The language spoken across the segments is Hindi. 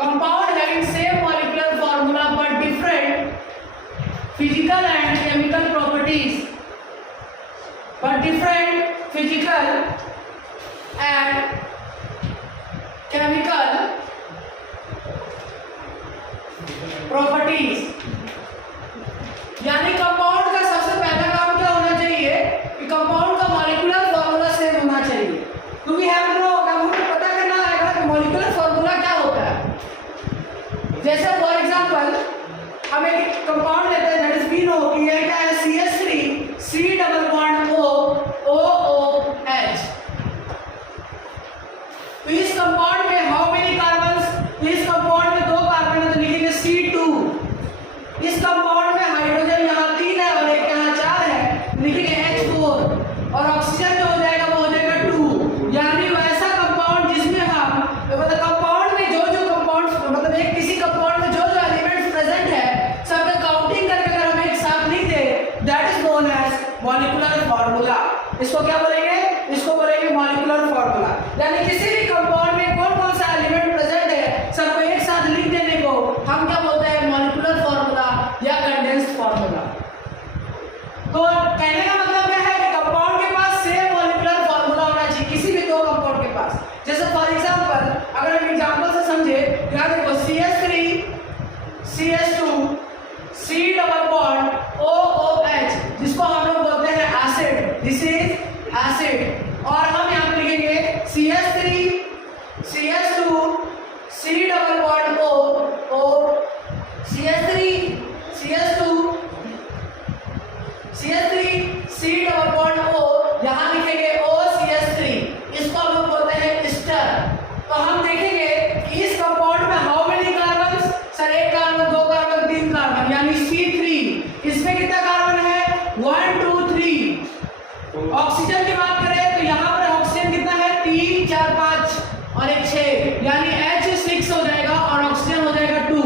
Compound having same molecular formula but different physical and chemical properties, but different physical and chemical properties। यानी कंपाउंड का सबसे पहला काम क्या होना चाहिए कि कंपाउंड का मॉलिक्यूलर फॉर्मूला सेम होना चाहिए, क्योंकि हमें पता करना है कि मॉलिक्यूलर फॉर्मूला क्या होता है। जैसे फॉर एग्जांपल हम एक कंपाउंड लेते हैं दैट इज बीनो की, ये क्या है CH3 C double bond O OOH। तो इस कंपाउंड में हाउ मेनी कार्बन्स, इस कंपाउंड में 2 कार्बन है तो लिखेंगे C2। इस कंपाउंड में हाइड्रोजन यहाँ 3 है और एक यहाँ 4 है, लिखेंगे H4 और ऑक्सीजन जो हो जाएगा वो हो जाएगा 2। यानी वैसा कंपाउंड जिसमें हम मतलब कंपाउंड में जो कंपाउंड मतलब एक किसी कंपाउंड में जो एलिमेंट्स प्रेजेंट है सबका काउंटिंग करके अगर हम एक साथ लिख दे that is known as molecular formula. इसको क्या बोलेंगे? इसको बोलेंगे मॉलिक्यूलर फॉर्मूला। यानी किसी भी कंपाउंड में कौन कौन सा एलिमेंट प्रेजेंट है सबको एक साथ लिख देने को हम क्या बोलते हैं? मॉलिक्यूलर फॉर्मूला या कंडेंस्ड फॉर्मूला। तो कहने का मतलब क्या है कि कंपाउंड के पास सेम मॉलिक्यूलर फॉर्मूला होना चाहिए किसी भी 2 कंपाउंड के पास। जैसे फॉर एग्जांपल अगर हम एग्जांपल से समझे, यहाँ देखो CH3 CH2 C double bond OOH जिसको हम लोग बोलते हैं एसिड, दिस इज एसिड। और हम यहाँ पे लिखेंगे CH3 CH2 C double bond O CH3 CH2 C double bond O, यहाँ लिखेंगे OCH3, इसको हम लोग बोलते हैं एस्टर। तो हम देखेंगे कि इस कंपाउंड में how many carbon, sir 1 carbon 2 carbon 3 carbon यानी C3। इसमें कितना कार्बन है? 1 2 3। ऑक्सीजन की बात करें तो यहाँ पर ऑक्सीजन कितना है? 3 4 5 और एक 6 यानी H6 हो जाएगा और ऑक्सीजन हो जाएगा 2।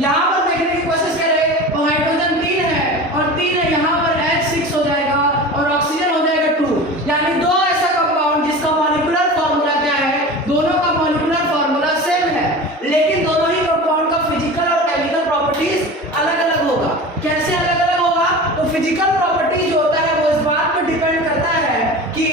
यहाँ पर देखने की कोशिश करें तो हाइड्रोजन 3 है और 3 है, यहाँ पर H6 हो जाएगा और ऑक्सीजन हो जाएगा 2। यानी 2 ऐसा कंपाउंड जिसका मॉलिक्यूलर फॉर्मूला क्या है? दोनों का मॉलिक्यूलर फॉर्मूला सेम है, लेकिन दोनों ही कंपाउंड का फिजिकल और केमिकल प्रॉपर्टीज अलग अलग होगा। कैसे अलग अलग होगा? तो फिजिकल प्रॉपर्टीज जो होता है वो इस बात पर डिपेंड करता है कि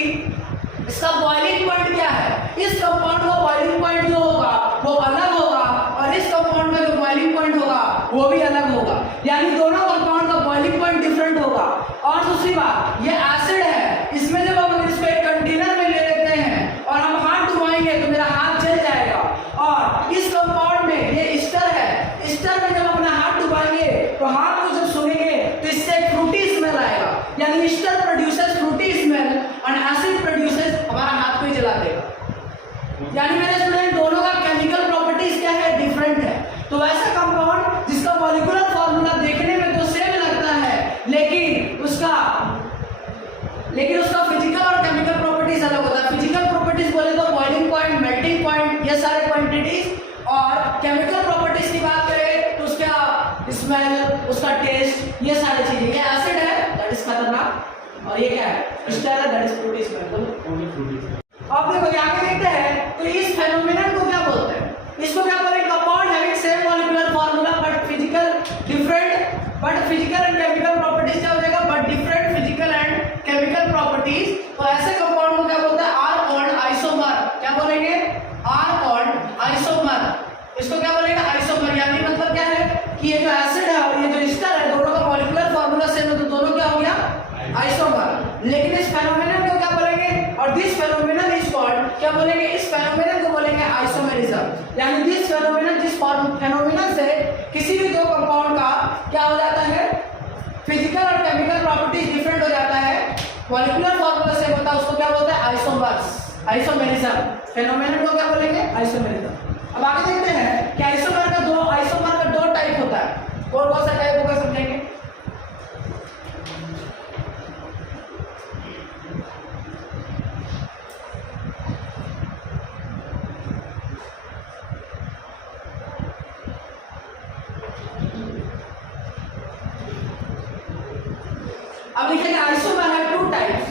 इसका बॉइलिंग पॉइंट क्या है। इस कंपाउंड का बॉइलिंग पॉइंट जो होगा वो अलग होगा और इस कंपाउंड का जो बॉइलिंग पॉइंट होगा वो भी अलग होगा, यानी दोनों कंपाउंड का बॉइलिंग पॉइंट डिफरेंट होगा। और दूसरी बात, ये एसिड है, इसमें जब हम इसको एक कंटेनर में ले लेते हैं और हम हाथ डुबाएंगे तो मेरा हाथ जल जाएगा। और इस कंपाउंड में ये एस्टर है, एस्टर में जब अपना हाथ डुबाएंगे तो हाथ को जब सुनेंगे तो इससे एक फ्रूटी स्मेल आएगा, यानी एस्टर प्रोड्यूसेस फ्रूटी स्मेल और एसिड प्रोड्यूसेस हमारा हाथ को ही जला देगा। यानी मेरे स्टूडेंट दोनों का केमिकल प्रॉपर्टीज क्या है? डिफरेंट है। तो वैसा कंपाउंड जिसका मॉलिक्यूलर फॉर्मूला देखने में तो सेम लगता है लेकिन उसका फिजिकल और केमिकल प्रॉपर्टीज अलग होता है। फिजिकल प्रॉपर्टीज बोले तो बॉइलिंग पॉइंट, मेल्टिंग पॉइंट, ये सारे क्वांटिटीज, और केमिकल प्रॉपर्टीज की बात करें तो उसका स्मेल, उसका टेस्ट, ये सारी चीजें। ये एसिड है दैट इज खतरनाक और ये क्या है? एस्टर है दैट इज फ्रूटी स्मेल। अब देखो यहाँ पे देखते हैं तो इस फेनोमेनन को क्या बोलते हैं? इसको क्या बोलते हैं? Compound having same molecular formula but physical different, but physical and chemical properties क्या हो जाएगा? But different physical and chemical properties. तो ऐसे कंपाउंड को क्या बोलते हैं? Are bond isomer. क्या बोलेंगे? Are bond isomer. इसको क्या बोलेंगे? आइसोमर। यानी मतलब क्या है कि ये जो एसिड है और ये जो एस्टर है दोनों का मॉलिक्यूलर फॉर्मूला सेम है तो दोनों क्या हो गया? आइसोमर। लेकिन इस फेनोमेनन को क्या बोलेंगे? और दिस फेनोमेनन इज कॉल्ड, क्या बोलेंगे? इस फेनोमेनन को बोलेंगे आइसोमेरिज्म। यानी दिस फेनोमेनन, जिस फेनोमेनन से किसी भी 2 कंपाउंड का क्या हो जाता है? फिजिकल और केमिकल प्रॉपर्टीज डिफरेंट हो जाता है, मॉलिक्यूलर फॉर्मूला सेम होता है, उसको क्या बोलते हैं? Isomers, isomerism. फेनोमेनन को क्या बोलेंगे? आइसोमेरिज्म। अब आगे देखते हैं कि आइसोमर का 2 टाइप होता है। कौन कौन सा टाइप होगा समझेंगे। अब देखिए आइसोमर है 2 टाइप्स।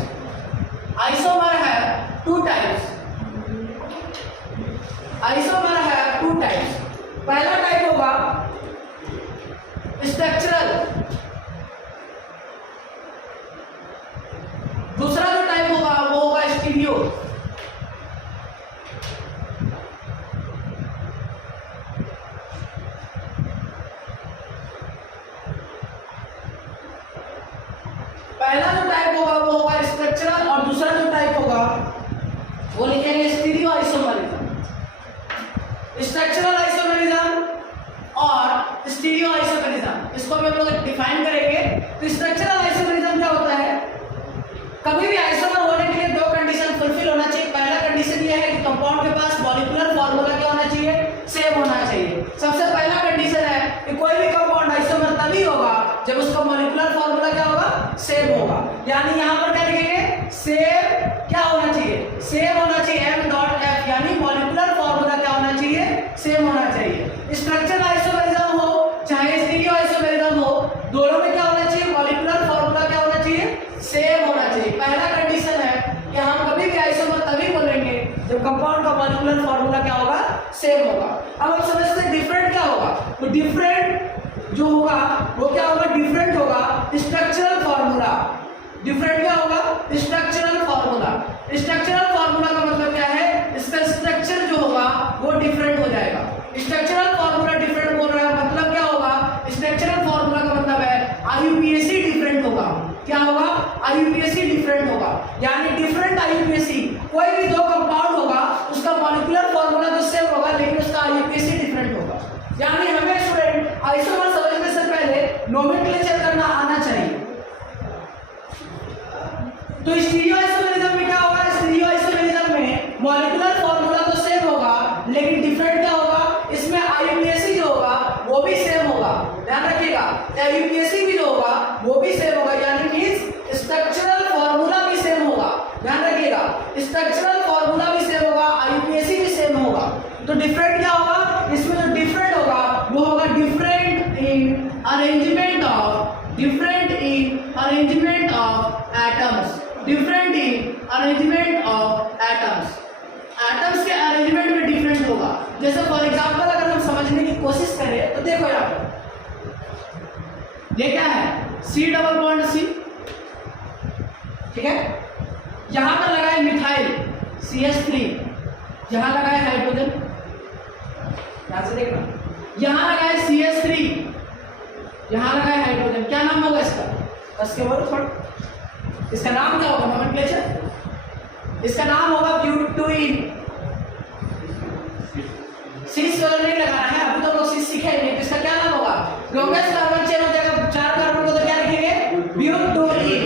आइसोमर है 2 टाइप्स। आइसोमर है 2 टाइप्स। दूसरा जो टाइप होगा वो होगा स्टीरियो। पहला जो टाइप होगा वो होगा स्ट्रक्चरल और दूसरा जो टाइप होगा वो लिखेंगे स्टीरियो आइसोमरिज्म। स्ट्रक्चरल आइसोमरिज्म और स्टीरियो आइसोमरिज्म, इसको हम लोग डिफाइन करेंगे। तो स्ट्रक्चरल आइसोमरिज्म क्या होता है? कभी भी आइसोमर होने के लिए दो कंडीशन फुलफिल होना चाहिए। पहला कंडीशन ये है कि कंपाउंड के पास मॉलिक्यूलर फार्मूला क्या होना चाहिए? सेम होना चाहिए। सबसे पहला कंडीशन है कि कोई भी कंपाउंड आइसोमर तभी होगा जब उसका मॉलिक्यूलर फार्मूला क्या होगा? सेम होगा। यानी यहाँ पर क्या लिखेंगे? सेम क्या होना चाहिए? सेम होना चाहिए m.f, यानी मॉलिक्यूलर फार्मूला क्या होना चाहिए? सेम होना चाहिए। स्ट्रक्चरल आइसोमरिज्म हो चाहे स्टीरियो आइसोमरिज्म हो, दोनों में क्या होना चाहिए? मॉलिक्यूलर फार्मूला क्या होना चाहिए? सेम होना चाहिए। पहला कंडीशन है कि हम कभी भी आइसोमर तभी बोलेंगे जब कंपाउंड का मॉलिक्यूलर फार्मूला क्या होगा? सेम होगा। अब हम समझते हैं डिफरेंट क्या होगा। तो डिफरेंट जो होगा वो क्या होगा? डिफरेंट होगा स्ट्रक्चरल फार्मूला। डिफरेंट क्या होगा? Structural formula. स्ट्रक्चरल फार्मूला का मतलब क्या है? इसका स्ट्रक्चर जो होगा वो डिफरेंट हो जाएगा। स्ट्रक्चरल फार्मूला डिफरेंट बोल रहा है मतलब क्या होगा? स्ट्रक्चरल फार्मूला का मतलब है आईयूपीएसी डिफरेंट होगा। क्या होगा? आईयूपीएसी डिफरेंट होगा। यानी डिफरेंट आईयूपीएसी, कोई भी दो कंपाउंड होगा उसका मॉलिक्यूलर फार्मूला तो सेम होगा लेकिन उसका आईयूपीएसी डिफरेंट होगा। यानी हमें स्टूडेंट आइसोमर समझने से पहले नोमेनक्लेचर करना आना चाहिए। तो स्टीरियो आइसोमरिज्म में क्या होगा? स्टीरियो आइसोमरिज्म में मॉलिक्यूलर फार्मूला तो सेम होगा लेकिन डिफरेंट क्या होगा? इसमें आईयूपीएसी जो होगा वो भी सेम होगा। ध्यान रखिएगा, आईयूपीएसी भी जो होगा वो भी सेम होगा। यानी मींस स्ट्रक्चरल फार्मूला भी सेम होगा। ध्यान रखिएगा, स्ट्रक्चरल फार्मूला भी सेम होगा, आईयूपीएसी भी सेम होगा। तो डिफरेंट क्या होगा? इसमें जो डिफरेंट होगा वो होगा different in arrangement of atoms. Different in arrangement of atoms. Atoms के अरेंजमेंट में डिफरेंट होगा। जैसे फॉर एग्जांपल अगर हम समझने की कोशिश करें तो देखो यहाँ पर ये क्या है? C डबल बॉन्ड C, ठीक है। यहाँ पर लगा है मिथाइल CH3, यहाँ लगा है हाइड्रोजन, ध्यान से देखना, यहाँ लगा है CH3, यहाँ लगा है हाइड्रोजन। क्या नाम होगा इसका? बस के बोलो थोड़ा, इसका नाम क्या होगा? नोमेनक्लेचर, इसका नाम होगा ब्यूटीन। सीस वाला नहीं लगाना है, अभी तो लोग सीस सीखे नहीं। इसका क्या नाम होगा? लॉन्गेस्ट कार्बन चेन हो जाएगा, 4 कार्बन को तो क्या लिखेंगे? ब्यूटीन।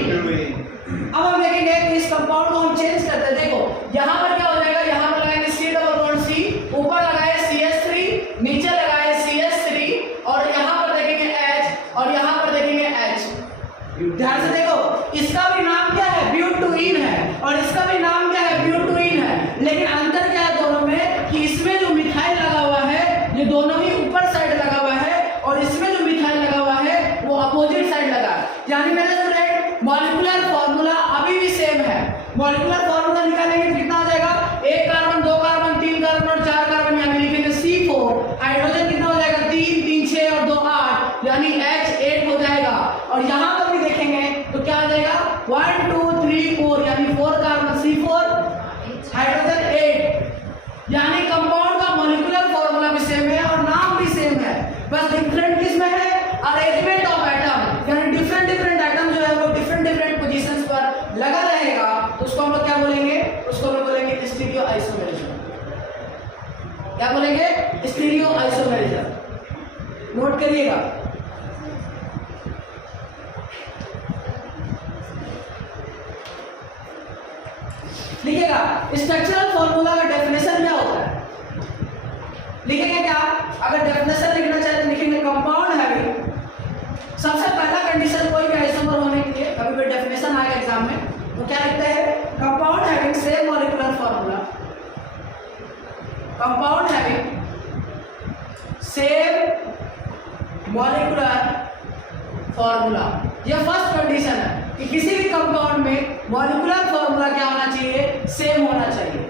अब हम देखेंगे कि इस कंपाउंड को हम चेंज करते हैं। देखो यहाँ पर क्या हो जाएगा? यहाँ पर लगाएंगे C डबल बॉन्ड C, ऊपर लगाए CH3, नीचे लगाए CH3 और यहाँ पर देखेंगे H और यहाँ पर देखेंगे H। ध्यान से देखो, इसका भी नाम क्या है? ब्यूटीन है और इसका भी नाम क्या है? ब्यूटीन है। लेकिन अंतर क्या है दोनों में कि इसमें जो मिथाइल लगा हुआ है ये दोनों ही ऊपर साइड लगा हुआ है और इसमें जो मिथाइल लगा हुआ है वो अपोजिट साइड लगा है। यानी मेरे स्टूडेंट मॉलिक्यूलर फार्मूला अभी भी सेम है। मॉलिक्यूलर फार्मूला निकालेंगे तो कितना आ जाएगा? 1 कार्बन, 2 कार्बन, 3 कार्बन और 4 कार्बन, यानी लिखेंगे C4। हाइड्रोजन कितना हो जाएगा? 3, 3, 6 और 2 8, यानी H8 हो जाएगा। और यहाँ पर भी देखेंगे तो क्या आ जाएगा? 1 2 3 4, यानी 4 कार्बन C4, हाइड्रोजन 8। यानी कंपाउंड का मॉलिक्यूलर फार्मूला भी सेम है और नाम भी सेम है, बस डिफरेंट किसमें है? Arrangement of atom. यानी डिफरेंट एटम जो है वो डिफरेंट पोजीशंस पर लगा रहेगा। तो उसको हम लोग क्या बोलेंगे? उसको हम बोलेंगे स्टीरियो आइसोमरिज्म। क्या बोलेंगे? Stereo isomerism. नोट करिएगा। लिखिएगा स्ट्रक्चरल फार्मूला का डेफिनेशन क्या होता है? लिखेंगे क्या? अगर डेफिनेशन लिखना चाहे तो लिखेंगे कंपाउंड हैविंग। सबसे पहला कंडीशन कोई भी आइसोमर होने के लिए कभी भी डेफिनेशन आएगा एग्जाम में तो क्या लिखते हैं? Compound having same molecular formula. Compound having same molecular formula. यह फर्स्ट कंडीशन है कि किसी भी कंपाउंड में मॉलिक्यूलर फार्मूला क्या होना चाहिए? सेम होना चाहिए।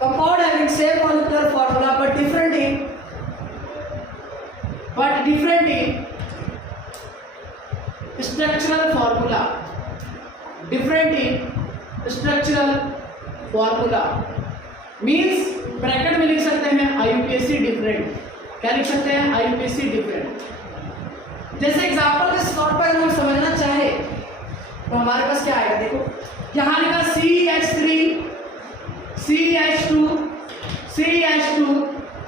Compound having same molecular formula but different in structural formula. Different in structural formula means bracket में लिख सकते हैं IUPAC डिफरेंट। क्या लिख सकते हैं? IUPAC different. जैसे एग्जांपल के तौर पर अगर हम समझना चाहे तो हमारे पास क्या आएगा, देखो यहाँ लिखा CH3 CH2 CH2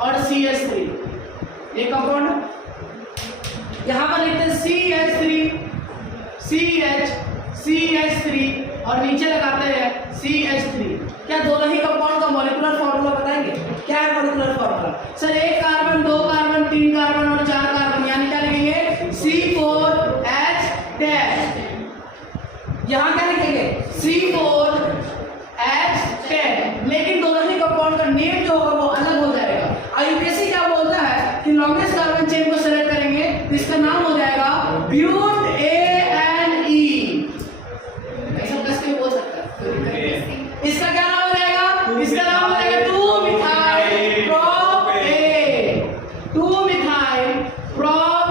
और CH3 ये कंपाउंड। यहाँ पर लिखते हैं CH3 CH CH3 और नीचे लगाते हैं CH3। क्या दोनों ही कंपाउंड का मॉलिक्यूलर फॉर्मूला बताएंगे? क्या है molecular formula? Sir 1 carbon 2 carbon 3 carbon और 4 कार्बन, यानी क्या लिखेंगे? C4H10। यहाँ क्या लिखेंगे? C4H10। लेकिन दोनों ही कंपाउंड का नेम जो होगा वो अलग हो जाएगा। IUPAC क्या बोलता है कि लॉन्गेस्ट कार्बन चेन को सेलेक्ट करेंगे तो इसका नाम हो जाएगा ब्यूट ANE। ऐसा कस के बोल सकता है। इसका क्या नाम हो जाएगा? इसका नाम हो जाएगा 2-methyl prop 2-methyl prop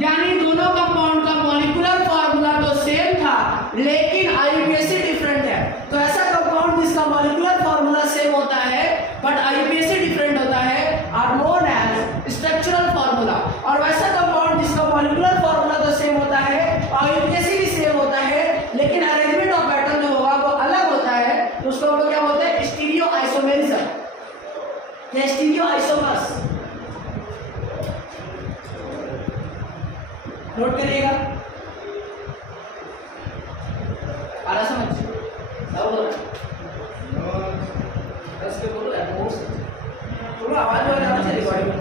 यानी दोनों कंपाउंड का मॉलिक्यूलर फॉर्मूला तो सेम था लेकिन IUPAC डिफरेंट है। तो ऐसा कंपाउंड जिसका मॉलिक्यूलर फॉर्मूला सेम होता है बट IUPAC डिफरेंट होता है are known as structural formula. और वैसा कंपाउंड जिसका मॉलिक्यूलर फॉर्मूला तो सेम होता है, IUPAC भी सेम होता है, लेकिन अरेंजमेंट ऑफ एटम जो होगा वो अलग होता है, तो उसको हम लोग क्या बोलते हैं? स्टीरियो आइसोमेरिज्म या स्टीरियो आइसोमर्स। नोट करिएगा। आ रहा समझ? क्या बोल रहा है? बस के बोलो यार, बोलो आवाज हो रहा है रिकॉर्डिंग में।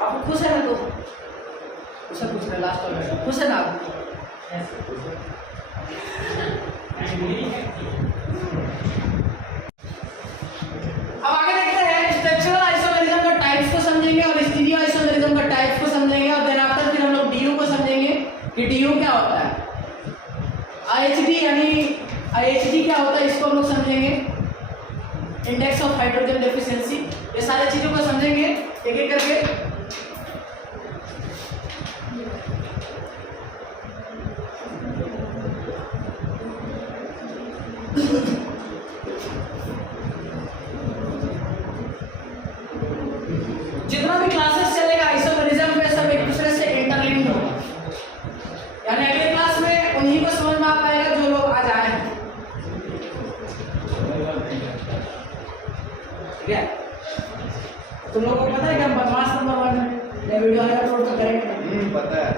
आप खुश है ना? तो उससे पूछ रहे लास्ट में, खुश है ना आप? अब आगे देखते हैं स्ट्रक्चरल आइसोमेरिज्म का टाइप्स को समझेंगे और स्टीरियो आइसोमेरिज्म का टाइप्स को समझेंगे और देन आफ्टर फिर हम लोग DU को समझेंगे कि DU क्या होता है। IHD यानी IHD क्या होता है इसको हम लोग समझेंगे, इंडेक्स ऑफ हाइड्रोजन डेफिशिएंसी। ये सारी चीजों को समझेंगे एक एक करके। जितना भी क्लासेस चलेगा आइसोमेरिज्म में सब एक दूसरे से इंटरलिंक्ड होगा, यानी अगले क्लास में उन्हीं को समझ में आ पाएगा जो लोग आज आए हैं। ठीक है? तुम लोगों को पता है कि हम बदमाश नंबर 1 है, ये वीडियो आएगा तो उसका करेंगे। पता है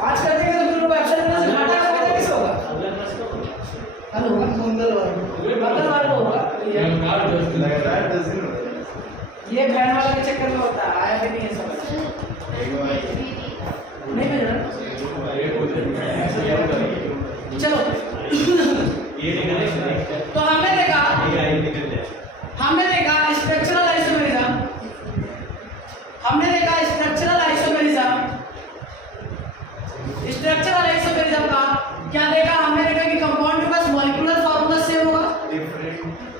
आज कर देंगे तो तुम लोग एब्सेंट क्लास में घाटा का पता कैसे होगा? हल होगा मंगलवार को होगा। ये बहन वाला के चक्कर में होता है, आया भी नहीं है समझ नहीं मिल रहा। चलो तो हमने देखा स्ट्रक्चरल आइसोमेरिज्म, हमने देखा स्ट्रक्चरल आइसोमेरिज्म का क्या देखा? हमने देखा कि कंपाउंड के पास मॉलिक्यूलर फॉर्मूला सेम होगा,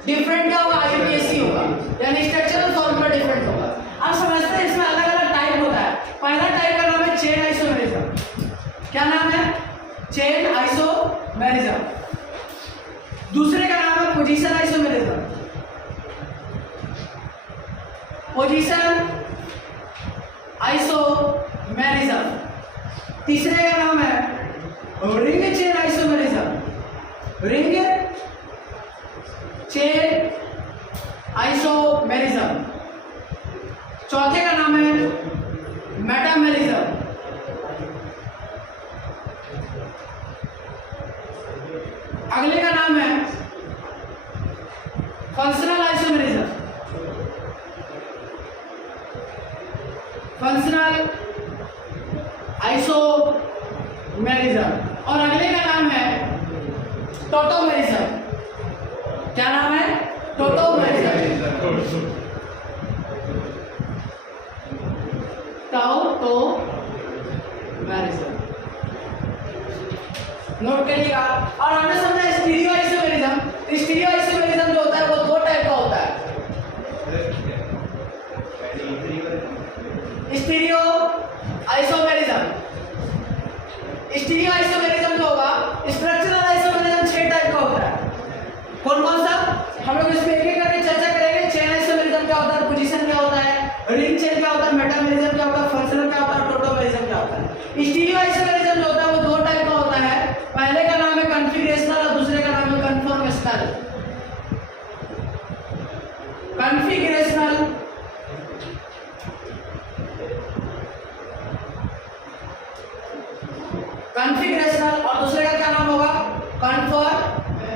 डिफरेंट क्या होगा? IUPAC होगा, यानी स्ट्रक्चरल फॉर्मूला डिफरेंट होगा। अब समझते हैं इसमें अलग अलग टाइप होता है। पहला टाइप का नाम है चेन आइसोमेरिज्म। क्या नाम है? Chain isomerism. दूसरे का नाम है पोजीशन आइसोमेरिज्म। Position isomerism. तीसरे का नाम है ring chain isomerism. Ring chain isomerism. चौथे का नाम है मेटामेरिज्म। अगले का नाम है फंक्शनल आइसोमेरिज्म। Functional isomerism. और अगले का नाम है टोटोमेरिज्म। क्या नाम है? टोटोमेरिज्म। टोटोमेरिज्म नोट करिएगा। और हमने समझा स्टीरियो आइसोमेरिज्म। स्टीरियो आइसोमेरिज्म जो होता है वो दो टाइप का होता है। स्टीरियो आइसोमेरिज्म स्टीरियो आइसोमेरिज्म जो होगा, स्ट्रक्चरल आइसोमेरिज्म 6 टाइप का होता है। कौन कौन सा? हम लोग इसमें एक एक करके चर्चा करेंगे। चेन आइसोमेरिज्म क्या होता है, पोजीशन क्या होता है, रिंग चेन क्या होता है, मेटामेरिज्म क्या होता है, फंक्शनल क्या होता है, टोटोमेरिज्म क्या होता है। स्टीरियो आइसोमेरिज्म जो होता है वो 2 टाइप का होता है। पहले का नाम है कॉन्फ़िगरेशनल और दूसरे का नाम है कन्फॉर्मेशनल। कॉन्फ़िगरेशनल और दूसरे का क्या नाम होगा, कन्फॉर्मेशनल।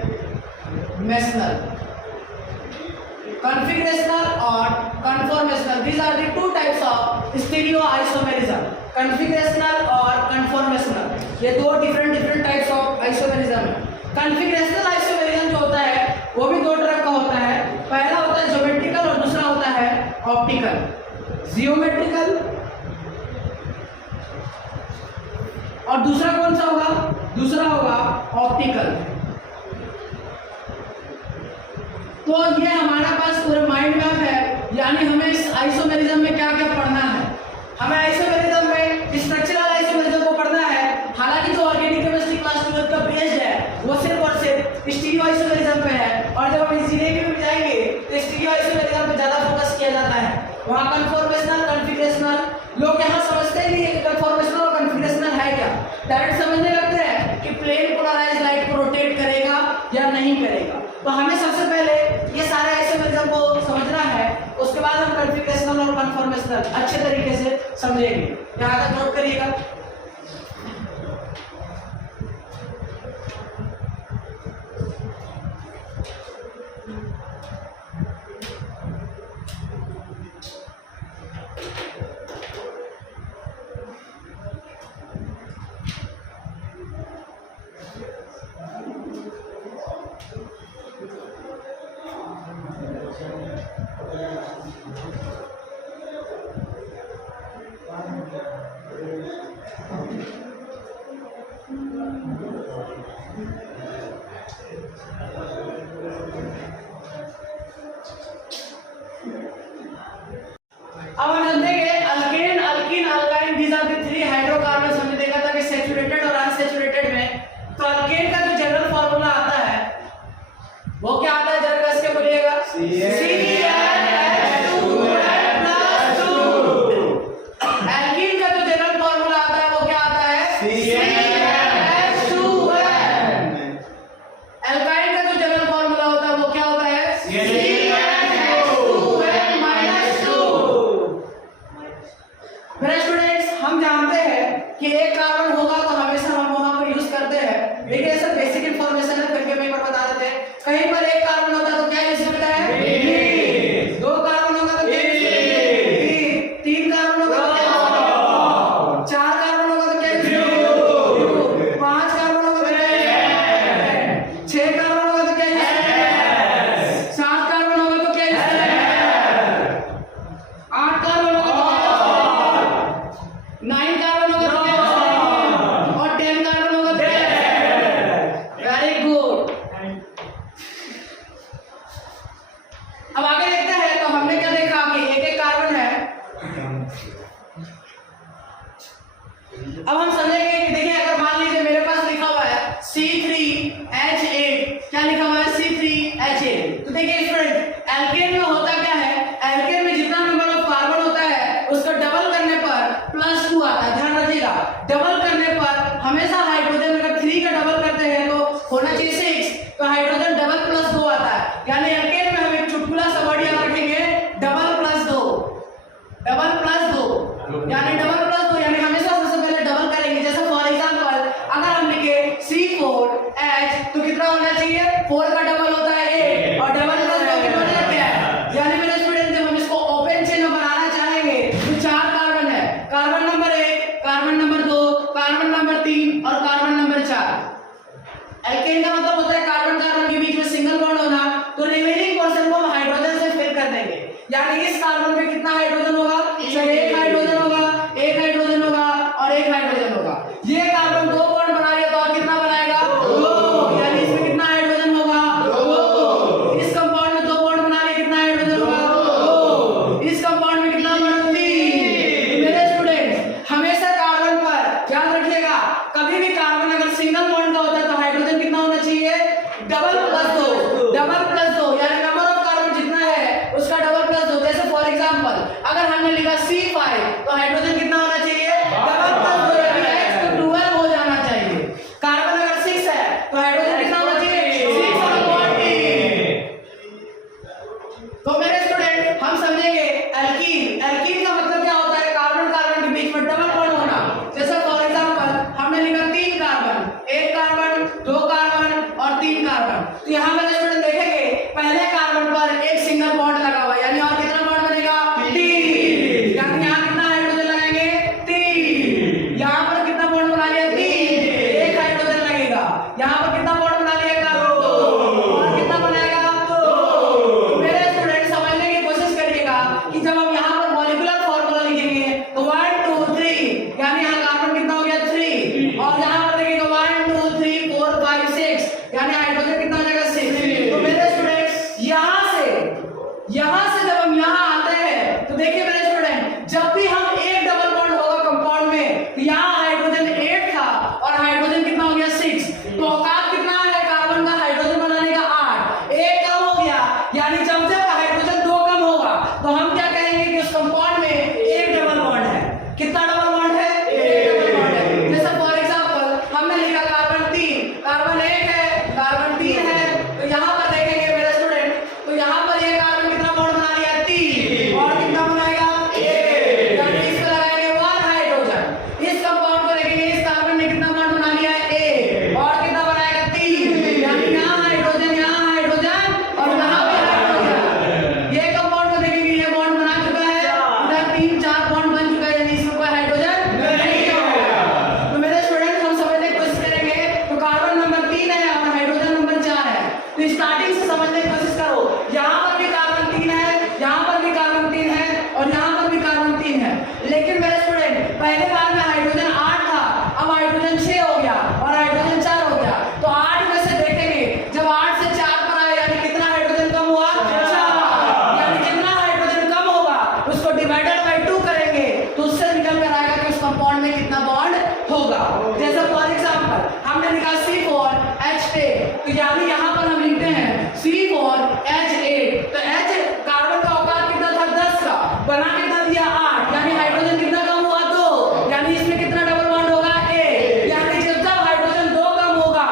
कॉन्फ़िगरेशनल और conformational, these are the 2 types of stereo isomerism, configurational और कन्फॉर्मेशनल। ये 2 डिफरेंट टाइप्स ऑफ आइसोमेरिज्म है। कॉन्फ़िगरेशनल आइसोमेरिज्म जो होता है वो भी 2 तरह का होता है। पहला होता है ज्योमेट्रिकल और दूसरा होता है ऑप्टिकल। जियोमेट्रिकल और दूसरा कौन सा होगा, दूसरा होगा ऑप्टिकल। तो ये हमारा पास पूरे माइंड मैप है, यानी हमें इस आइसोमेरिज्म में क्या क्या पढ़ना है। हमें आइसोमेरिज्म में स्ट्रक्चरल आइसोमेरिज्म को पढ़ना है। हालांकि जो ऑर्गेनिक केमिस्ट्री क्लास 12 का बेस है वो सिर्फ और सिर्फ स्टीरियो आइसोमेरिज्म पे है, और जब हम इंजीनियरिंग में जाएंगे तो स्टीरियो आइसोमेरिज्म पे ज्यादा फोकस किया जाता है। वहाँ कन्फॉर्मेशनल, कॉन्फ़िगरेशनल, लोग यहाँ समझते ही नहीं है कि कन्फॉर्मेशनल और कॉन्फ़िगरेशनल है क्या। डायरेक्ट समझने लगते हैं कि प्लेन पोलराइज्ड लाइट को रोटेट करेगा या नहीं करेगा। तो हमें सबसे पहले ये सारे आइसोमेरिज्म को समझना है, उसके बाद हम कॉन्फ़िगरेशनल और कन्फॉर्मेशनल अच्छे तरीके से समझेंगे। यहाँ तक नोट करिएगा। अब हम समझेंगे alkane, alkyne, alkyne, these are the 3 hydrocarbons. हमने देखा था कि सैचुरेटेड और अनसैचुरेटेड में। तो अल्केन का जो जनरल फार्मूला आता है वो क्या आता है, जरा कस के बोलिएगा, CnH2n+2। एल्कीन का जो जनरल फार्मूला आता है वो क्या आता है, CnH2n। एल्काइन का जो जनरल फार्मूला होता है वो क्या होता है, मेरे स्टूडेंट्स, हम जानते हैं कि एक कार्बन होगा तो हमेशा हम वहां पर यूज करते हैं, लेकिन ऐसा बेसिक इंफॉर्मेशन है, फिर भी हम एक बार बता देते हैं। कहीं पर एक कार्बन होता है तो क्या यूज करता है, 2 कार्बन होगा तो क्या यूज करता है, 3 कार्बन होगा तो क्या यूज करता है, 4 कार्बन होगा तो क्या यूज करता है, 5 कार्बन होगा तो क्या यूज करता है, 6 कार्बन होगा तो क्या यूज करता है, 7 कार्बन होगा तो क्या यूज करता है, 8 कार्बन होगा तो 9 कार्बन होगा तो क्या और 10 कार्बन होगा तो वेरी गुड। अब आगे देखते हैं। तो हमने क्या देखा कि एक एक कार्बन है। अब हम समझेंगे कि देखिए, अगर मान लीजिए मेरे पास लिखा हुआ है C3H8, क्या लिखा हुआ है, C3H8। तो देखिए स्टूडेंट, एल्केन में होता क्या है, एल्केन में जितना नंबर ऑफ कार्बन होता है उसका डबल करने पर +2 आता है। ध्यान रखिएगा, डबल करने पर हमेशा हाइड्रोजन, अगर 3 का डबल करते हैं तो होना चाहिए 6, तो हाइड्रोजन डबल +2 आता है। यानी एल्केन में हम एक चुटकुला सा वर्ड याद रखेंगे, डबल +2, डबल +2, यानी डबल +2, यानी हमेशा सबसे पहले डबल करेंगे। जैसे फॉर एग्जांपल अगर हम लिखे C4H तो कितना होना चाहिए, 4 का डबल होता है 8, और डबल +2 कितना होता है, यानी मेरे स्टूडेंट जब हम इसको ओपन चेन में बनाना चाहेंगे तो 4 कार्बन है, carbon number 1, carbon number 2, carbon number 3 और कार्बन नंबर 4। एल्केन का मतलब होता है कार्बन कार्बन के बीच में सिंगल बॉन्ड होना। तो रिमेनिंग पोर्शन को हम हाइड्रोजन से फिल कर देंगे, यानी इस कार्बन पे कितना हाइड्रोजन होगा, सिर्फ एक हाइड्रोजन होगा, एक हाइड्रोजन होगा और एक हाइड्रोजन होगा। ये कार्बन 2 बॉन्ड बना रही है तो और कितना बनाएगा, 2, यानी इसमें कितना हाइड्रोजन होगा, 2। इस कंपाउंड में 2 बॉन्ड बना रही है, कितना हाइड्रोजन होगा, 2। इस कंपाउंड में कितना बॉन्ड, 3। मेरे स्टूडेंट्स, हमेशा कार्बन पर याद रखिएगा कभी भी कार्बन अगर सिंगल बॉन्ड का होता है तो हाइड्रोजन कितना होना चाहिए, डबल प्लस दो, यानी नंबर ऑफ कार्बन जितना है उसका डबल प्लस दो। जैसे फॉर एग्जांपल अगर हमने लिखा C5 तो हाइड्रोजन कितना होना चाहिए, डबल प्लस दो, यानी X तो 12 हो जाना चाहिए। कार्बन अगर 6 है तो हाइड्रोजन कितना होना चाहिए, 6/3। तो मेरे स्टूडेंट हम समझेंगे एल्कीन का मतलब क्या होता है, कार्बन कार्बन के बीच में डबल बॉन्ड होना। जैसे फॉर एग्जांपल हमने लिखा 3 कार्बन, 1 कार्बन, 2 कार्बन और 3 कार्बन। तो यहाँ मेरे स्टूडेंट देखेंगे पहले कार्बन पर एक सिंगल बॉन्ड लगा हुआ, यानी और कितना बॉन्ड बनेगा, 3। यानी यहाँ कितना हाइड्रोजन लगाएंगे, 3। यहाँ पर कितना बॉन्ड बना लिया, 3, एक हाइड्रोजन लगेगा। यहाँ पर कितना बॉन्ड बना लिया, 2, और कितना बनाएगा, 2। मेरे स्टूडेंट समझने की कोशिश करिएगा कि जब हम यहाँ पर मॉलिक्यूलर फॉर्मूला लिखेंगे तो 1 2 3, यानी यहाँ कार्बन कितना हो गया, 3, और यहाँ पर देखिएगा 1 2 3 4 5 6, यानी हाइड्रोजन कितना हो जाएगा, 6। तो मेरे स्टूडेंट यहाँ से जब हम यहाँ आते हैं तो देखिए मेरे स्टूडेंट, जब भी हम एक डबल बॉन्ड होगा कंपाउंड में तो यहाँ हाइड्रोजन 8 था और हाइड्रोजन कितना हो गया, 6। तो औकात कितना है कार्बन का हाइड्रोजन बनाने का, 8, एक कम हो गया। यानी जब जब हाइड्रोजन 2 कम होगा तो हम क्या कहेंगे कि उस कंपाउंड में एक डबल बॉन्ड है। कितना डबल बॉन्ड है, एक डबल बॉन्ड है। जैसे फॉर एग्जांपल हमने लिखा कार्बन 3, कार्बन 1 है, कार्बन 3 है, तो यहाँ पर देखेंगे मेरे स्टूडेंट, तो यहाँ पर ये कार्बन कितना बॉन्ड बना लिया, 3, और कितना बनाएगा, 1, यानी इस पर लगाएंगे 1 हाइड्रोजन। इस कंपाउंड को देखेंगे, इस कार्बन ने कितना बॉन्ड बना लिया है, 1, और कितना बनाएगा, 3, यानी यहाँ हाइड्रोजन और यहाँ भी हाइड्रोजन। ये कंपाउंड को देखेंगे, ये बॉन्ड बना चुका है, इधर 3 4 बॉन्ड बन चुका है, यानी इसमें कोई हाइड्रोजन नहीं है। तो मेरे स्टूडेंट हम समझने की कोशिश करेंगे, तो कार्बन नंबर 3 है और हाइड्रोजन नंबर 4 है। तो स्टार्टिंग से समझने की कोशिश करो, यहाँ पर भी कार्बन 3 है, यहाँ पर भी कार्बन 3 है और यहाँ पर भी कार्बन 3 है। लेकिन मेरे स्टूडेंट पहले बार में हाइड्रोजन 8 था, अब हाइड्रोजन 6 हो गया और हाइड्रोजन 4 हो गया। तो 8 में से देखेंगे, जब 8 से 4 पर आए यानी कितना हाइड्रोजन कम हुआ, 4। यानी जितना हाइड्रोजन कम होगा उसको डिवाइडेड बाय 2 करेंगे तो उससे निकल कर आएगा कि उस कंपाउंड में कितना बॉन्ड होगा। जैसे फॉर एग्जांपल हमने लिखा C4H8, तो यानी यहाँ पर हम लिखते हैं C4H8, तो H कार्बन का औकात कितना था, 10 का, बना कितना दिया, 8, यानी हाइड्रोजन कितना कम हुआ, 2, यानी इसमें कितना डबल बॉन्ड होगा, 1। यानी जब हाइड्रोजन 2 कम होगा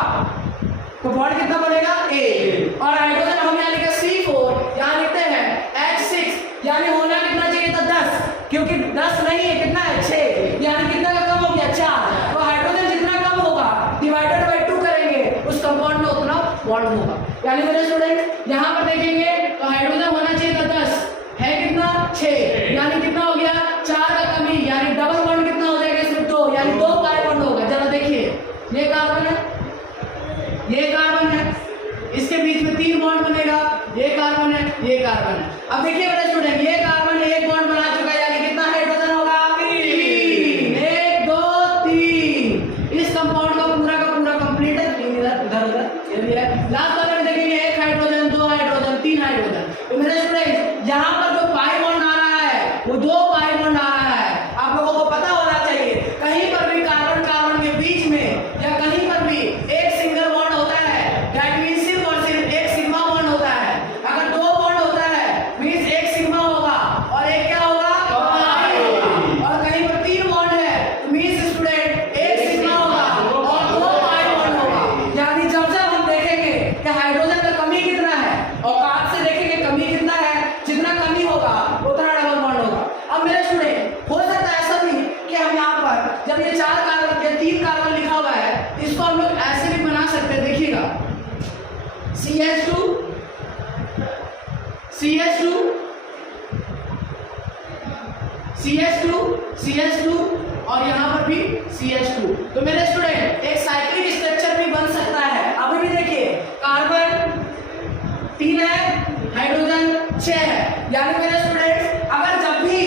तो बॉन्ड कितना बनेगा, 1। और हाइड्रोजन हम यहाँ लिखा C4, यहाँ लिखते हैं H6, यानी होना कितना चाहिए था, 10, क्योंकि 10 नहीं है, कितना है, 6, यानी कितना का कम हो गया, 4। तो हाइड्रोजन जितना कम होगा डिवाइडेड बाय 2 करेंगे उस कंपाउंड में उतना बॉन्ड होगा। यानी मेरे स्टूडेंट यहाँ पर देखेंगे तो हाइड्रोजन होना चाहिए था 10, है कितना, 6, यानी कितना हो गया, 4 का कमी, यानी डबल बॉन्ड कितना हो जाएगा इसमें, 2, यानी 2 पाई बॉन्ड होगा। जरा देखिए, ये कार्बन है, ये कार्बन है, इसके बीच में 3 बॉन्ड बनेगा, ये कार्बन है, ये कार्बन है। अब देखिए मेरे स्टूडेंट, ये कार्बन ने 1 बॉन्ड बना चुका है, यानी कितना हाइड्रोजन होगा, 3, 1 2 3। इस कंपाउंड का पूरा कंप्लीट है, 3 इधर उधर ये भी है। लास्ट वाले में देखेंगे 1 हाइड्रोजन, 2 हाइड्रोजन, 3 हाइड्रोजन। तो मेरे स्टूडेंट यहाँ पर जो पाई बॉन्ड आ रहा है वो 2 पाई बॉन्ड आ रहा है। आप लोगों को पता होना चाहिए, कहीं पर भी कार्बन कार्बन के बीच में या कहीं पर भी एक सिंगल बॉन्ड होता है, दैट मींस सिर्फ और सिर्फ एक सिग्मा बॉन्ड होता है। अगर 2 बॉन्ड होता है मींस एक सिग्मा होगा और एक क्या होगा, पाई होगा। और कहीं पर 3 बॉन्ड है तो मींस स्टूडेंट एक सिग्मा होगा और 2 पाई बॉन्ड होगा। यानी जब जब हम देखेंगे कि हाइड्रोजन का कमी कितना है और औकात से देखेंगे कमी कितना है, जितना कमी होगा उतना डबल बॉन्ड होगा। अब मेरे स्टूडेंट हो सकता है ऐसा भी कि हम यहाँ पर जब ये 4 कार्बन या 3 कार्बन लिखा हुआ है इसको हम लोग ऐसे भी बना सकते हैं। देखिएगा CH2 CH2 CH2 CH2 और यहाँ पर भी CH2। तो मेरे स्टूडेंट एक साइक्लिक स्ट्रक्चर भी बन सकता है। अभी भी देखिए, कार्बन 3 है, हाइड्रोजन 6 है, यानी मेरे स्टूडेंट अगर जब भी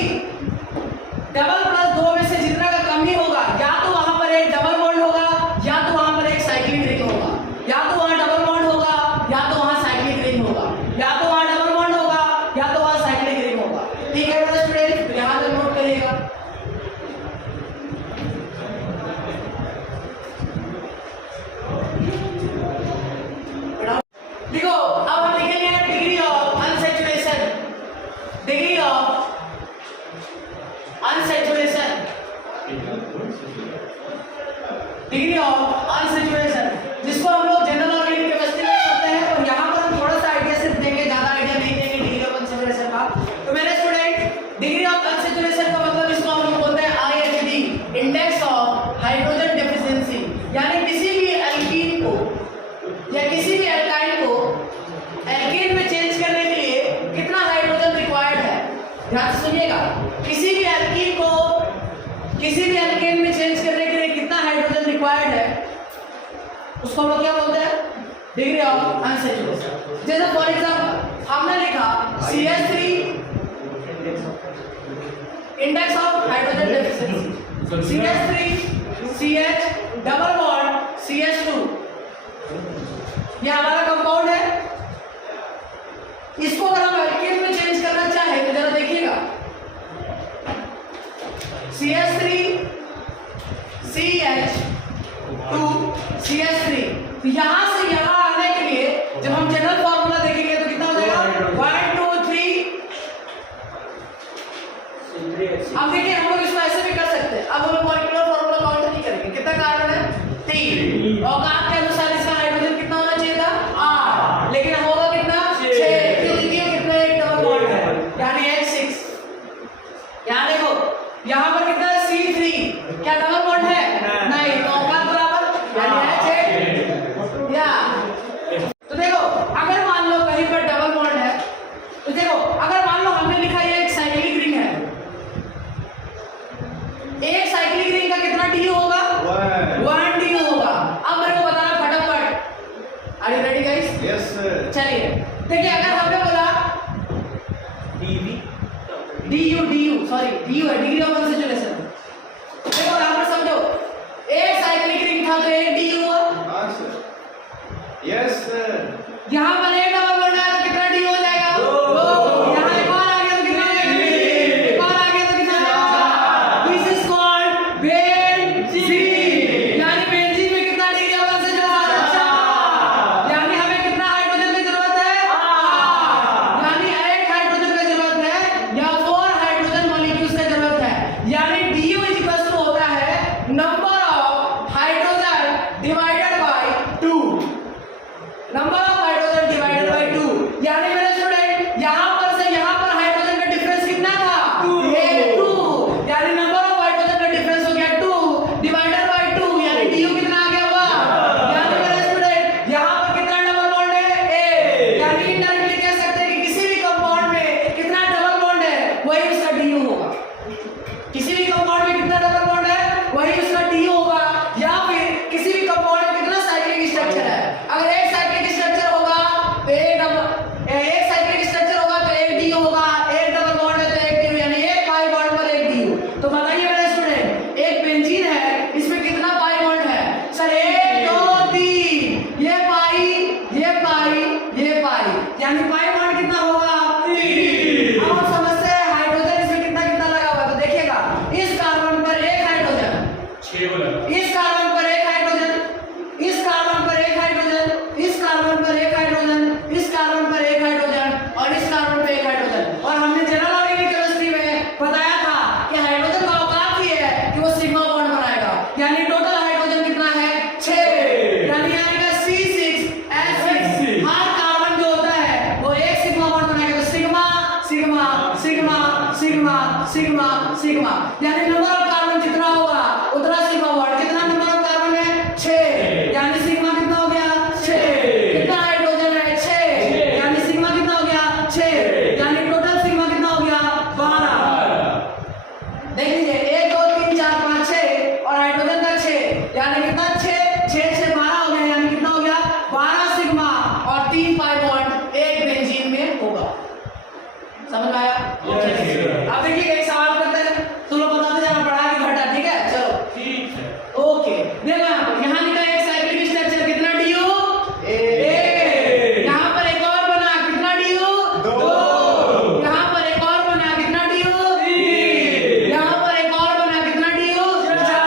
डबल प्लस 2 में से जितना का कमी होगा, या तो वहां पर एक डबल बॉन्ड होगा या तो वहां पर एक साइक्लिक रिंग होगा, या तो वहां डबल बॉन्ड होगा या तो वहां साइक्लिक रिंग होगा, या तो वहां डबल बॉन्ड होगा या तो वहां साइक्लिक रिंग होगा। ठीक है मेरे स्टूडेंट, यहां तक नोट करिएगा। डिग्री ऑफ अनसैचुरेशन, जिसको हम लोग जनरल ऑर्गेनिक केमिस्ट्री में करते हैं, और यहाँ पर हम थोड़ा सा आइडिया सिर्फ देंगे, ज्यादा आइडिया नहीं देंगे डिग्री ऑफ अनसैचुरेशन का। तो मेरे स्टूडेंट, डिग्री ऑफ अनसैचुरेशन का मतलब इसको हम लोग बोलते हैं IHD, index of hydrogen deficiency, यानी किसी भी एल्कीन को या किसी भी एल्काइल को एल्केन में चेंज करने के लिए कितना हाइड्रोजन रिक्वायर्ड है। ध्यान से सुनिएगा, किसी भी एल्कीन को किसी भी एल्केन में चेंज करने के लिए कितना हाइड्रोजन रिक्वायर्ड है, उसको हम लोग क्या बोलते हैं, डिग्री ऑफ अनसैचुरेशन। जैसे फॉर एग्जांपल हमने लिखा CH3 index of hydrogen deficiency, CH3 CH double bond CH2, ये हमारा कंपाउंड है। इसको अगर हम एल्केन में चेंज करना चाहे तो जरा देखिएगा, CH3 CH2 CH3, तो यहां से यहां आने के लिए जब हम जनरल फार्मूला देखेंगे तो कितना हो जाएगा 1 2 3। अब देखिए हम लोग इसको ऐसे भी कर सकते हैं, अब हम लोग मॉलिक्यूलर फार्मूला काउंट नहीं करेंगे, कितना कार्बन है 3, और काम के अनुसार इसका हाइड्रोजन कितना होना चाहिए था 8, लेकिन होगा कितना 6, क्योंकि कितना एक डबल बॉन्ड है, यानी H6। यहां देखो यहां पर कितना है C3, क्या डबल बॉन्ड है नहीं, तो औकात बराबर यानी H8। या तो देखो अगर मान लो कहीं पर डबल बॉन्ड है, तो देखो अगर मान लो हमने लिखा ये एक साइक्लिक रिंग है, एक साइक्लिक रिंग का कितना DU होगा 1 DU होगा। अब मेरे को बताना फटाफट, are you ready guys? Yes sir. चलिए देखिए, अगर हमने बोला सॉरी DU है, डिग्री ऑफ अनसैचुरेशन। देखो यहां पर समझो, एक साइक्लिक रिंग था तो एक DU हुआ। हां सर। Yes sir. यहां पर एक डबल बॉन्ड आया तो कितना DU हो जाएगा 2, यहां एक और आ गया तो कितना हो जाएगा, एक और आ गया तो कितना आएगा, दिस इज कॉल्ड बेंजीन, यानी बेंजीन में कितना डिग्री ऑफ अनसैचुरेशन, अच्छा, यानी हमें कितना हाइड्रोजन की जरूरत है 8, यानी 8 हाइड्रोजन की जरूरत है या 4 हाइड्रोजन मॉलिक्यूल्स की जरूरत है, यानी DU होता है number of hydrogen divided by 2, number of hydrogen divided by 2, यानी मेरे स्टूडेंट यहां पर से यहां पर हाइड्रोजन का डिफरेंस कितना था 2, यानी नंबर ऑफ हाइड्रोजन का डिफरेंस हो गया 2 डिवाइडेड बाय 2, यानी DU कितना आ गया होगा, यानी मेरे स्टूडेंट यहां पर कितना डबल बॉन्ड है 1, यानी इनडायरेक्टली कह सकते हैं कि किसी भी कंपाउंड में कितना डबल बॉन्ड है वही उसका DU होगा, किसी भी कंपाउंड में कितना डबल बॉन्ड है वही उसका DU होगा, या फिर किसी भी कंपाउंड में कितना साइक्लिक स्ट्रक्चर है, अगर एक साइक्लिक स्ट्रक्चर होगा तो एक साइक्लिक स्ट्रक्चर होगा तो एक DU होगा, एक डबल बॉन्ड है तो एक DU, यानी एक पाई बॉन्ड पर एक DU। तो बताइए मेरे स्टूडेंट, एक बेंजीन है, इसमें कितना पाई बॉन्ड है सर 1 2 3, ये पाई ये पाई ये पाई, यानी पाई बॉन्ड कितना होगा 3। अब हम समझते हैं हाइड्रोजन इसमें कितना कितना लगा हुआ है, तो देखिएगा इस कार्बन पर एक हाइड्रोजन, 6 बोला, इस कार्बन पर एक हाइड्रोजन, इस कार्बन पर एक हाइड्रोजन, इस कार्बन पर एक हाइड्रोजन, इस कार्बन पर एक हाइड्रोजन, और इस कार्बन पर एक हाइड्रोजन। और हमने जनरल ऑर्गेनिक केमिस्ट्री में बताया था कि हाइड्रोजन का औकात ही है कि वो सिग्मा बॉन्ड बनाएगा, यानी टोटल हाइड्रोजन कितना है 6, यानी आएगा C6H6, हर कार्बन जो होता है वो एक सिग्मा बॉन्ड बनाएगा, तो sigma sigma sigma sigma sigma sigma, यानी नंबर ऑफ कार्बन जितना होगा उतना सिग्मा बॉन्ड, कितना नंबर ऑफ कार्बन है 6, यानी सिग्मा कितना हो गया 6, कितना हाइड्रोजन है 6, यानी सिग्मा कितना हो गया 6, यानी टोटल सिग्मा कितना हो गया 12। देख लीजिए 1 2 3 4 5 6 और हाइड्रोजन का 6, यानी कितना 6 6 से 12 हो गया, यानी कितना हो गया 12 सिग्मा और 3 पाई बॉन्ड एक बेंजीन में होगा। समझ में आया? अब देखिए एक सवाल करते हैं, तुम लोग बताते जाना पढ़ा के घटा, ठीक है? चलो ठीक है, ओके। देखो यहाँ लिखा है एक साइक्लिक स्ट्रक्चर, कितना DU 1, यहाँ पर एक और बना, कितना DU 2, यहाँ पर एक और बना, कितना DU 3, यहाँ पर एक और बना, कितना DU 4।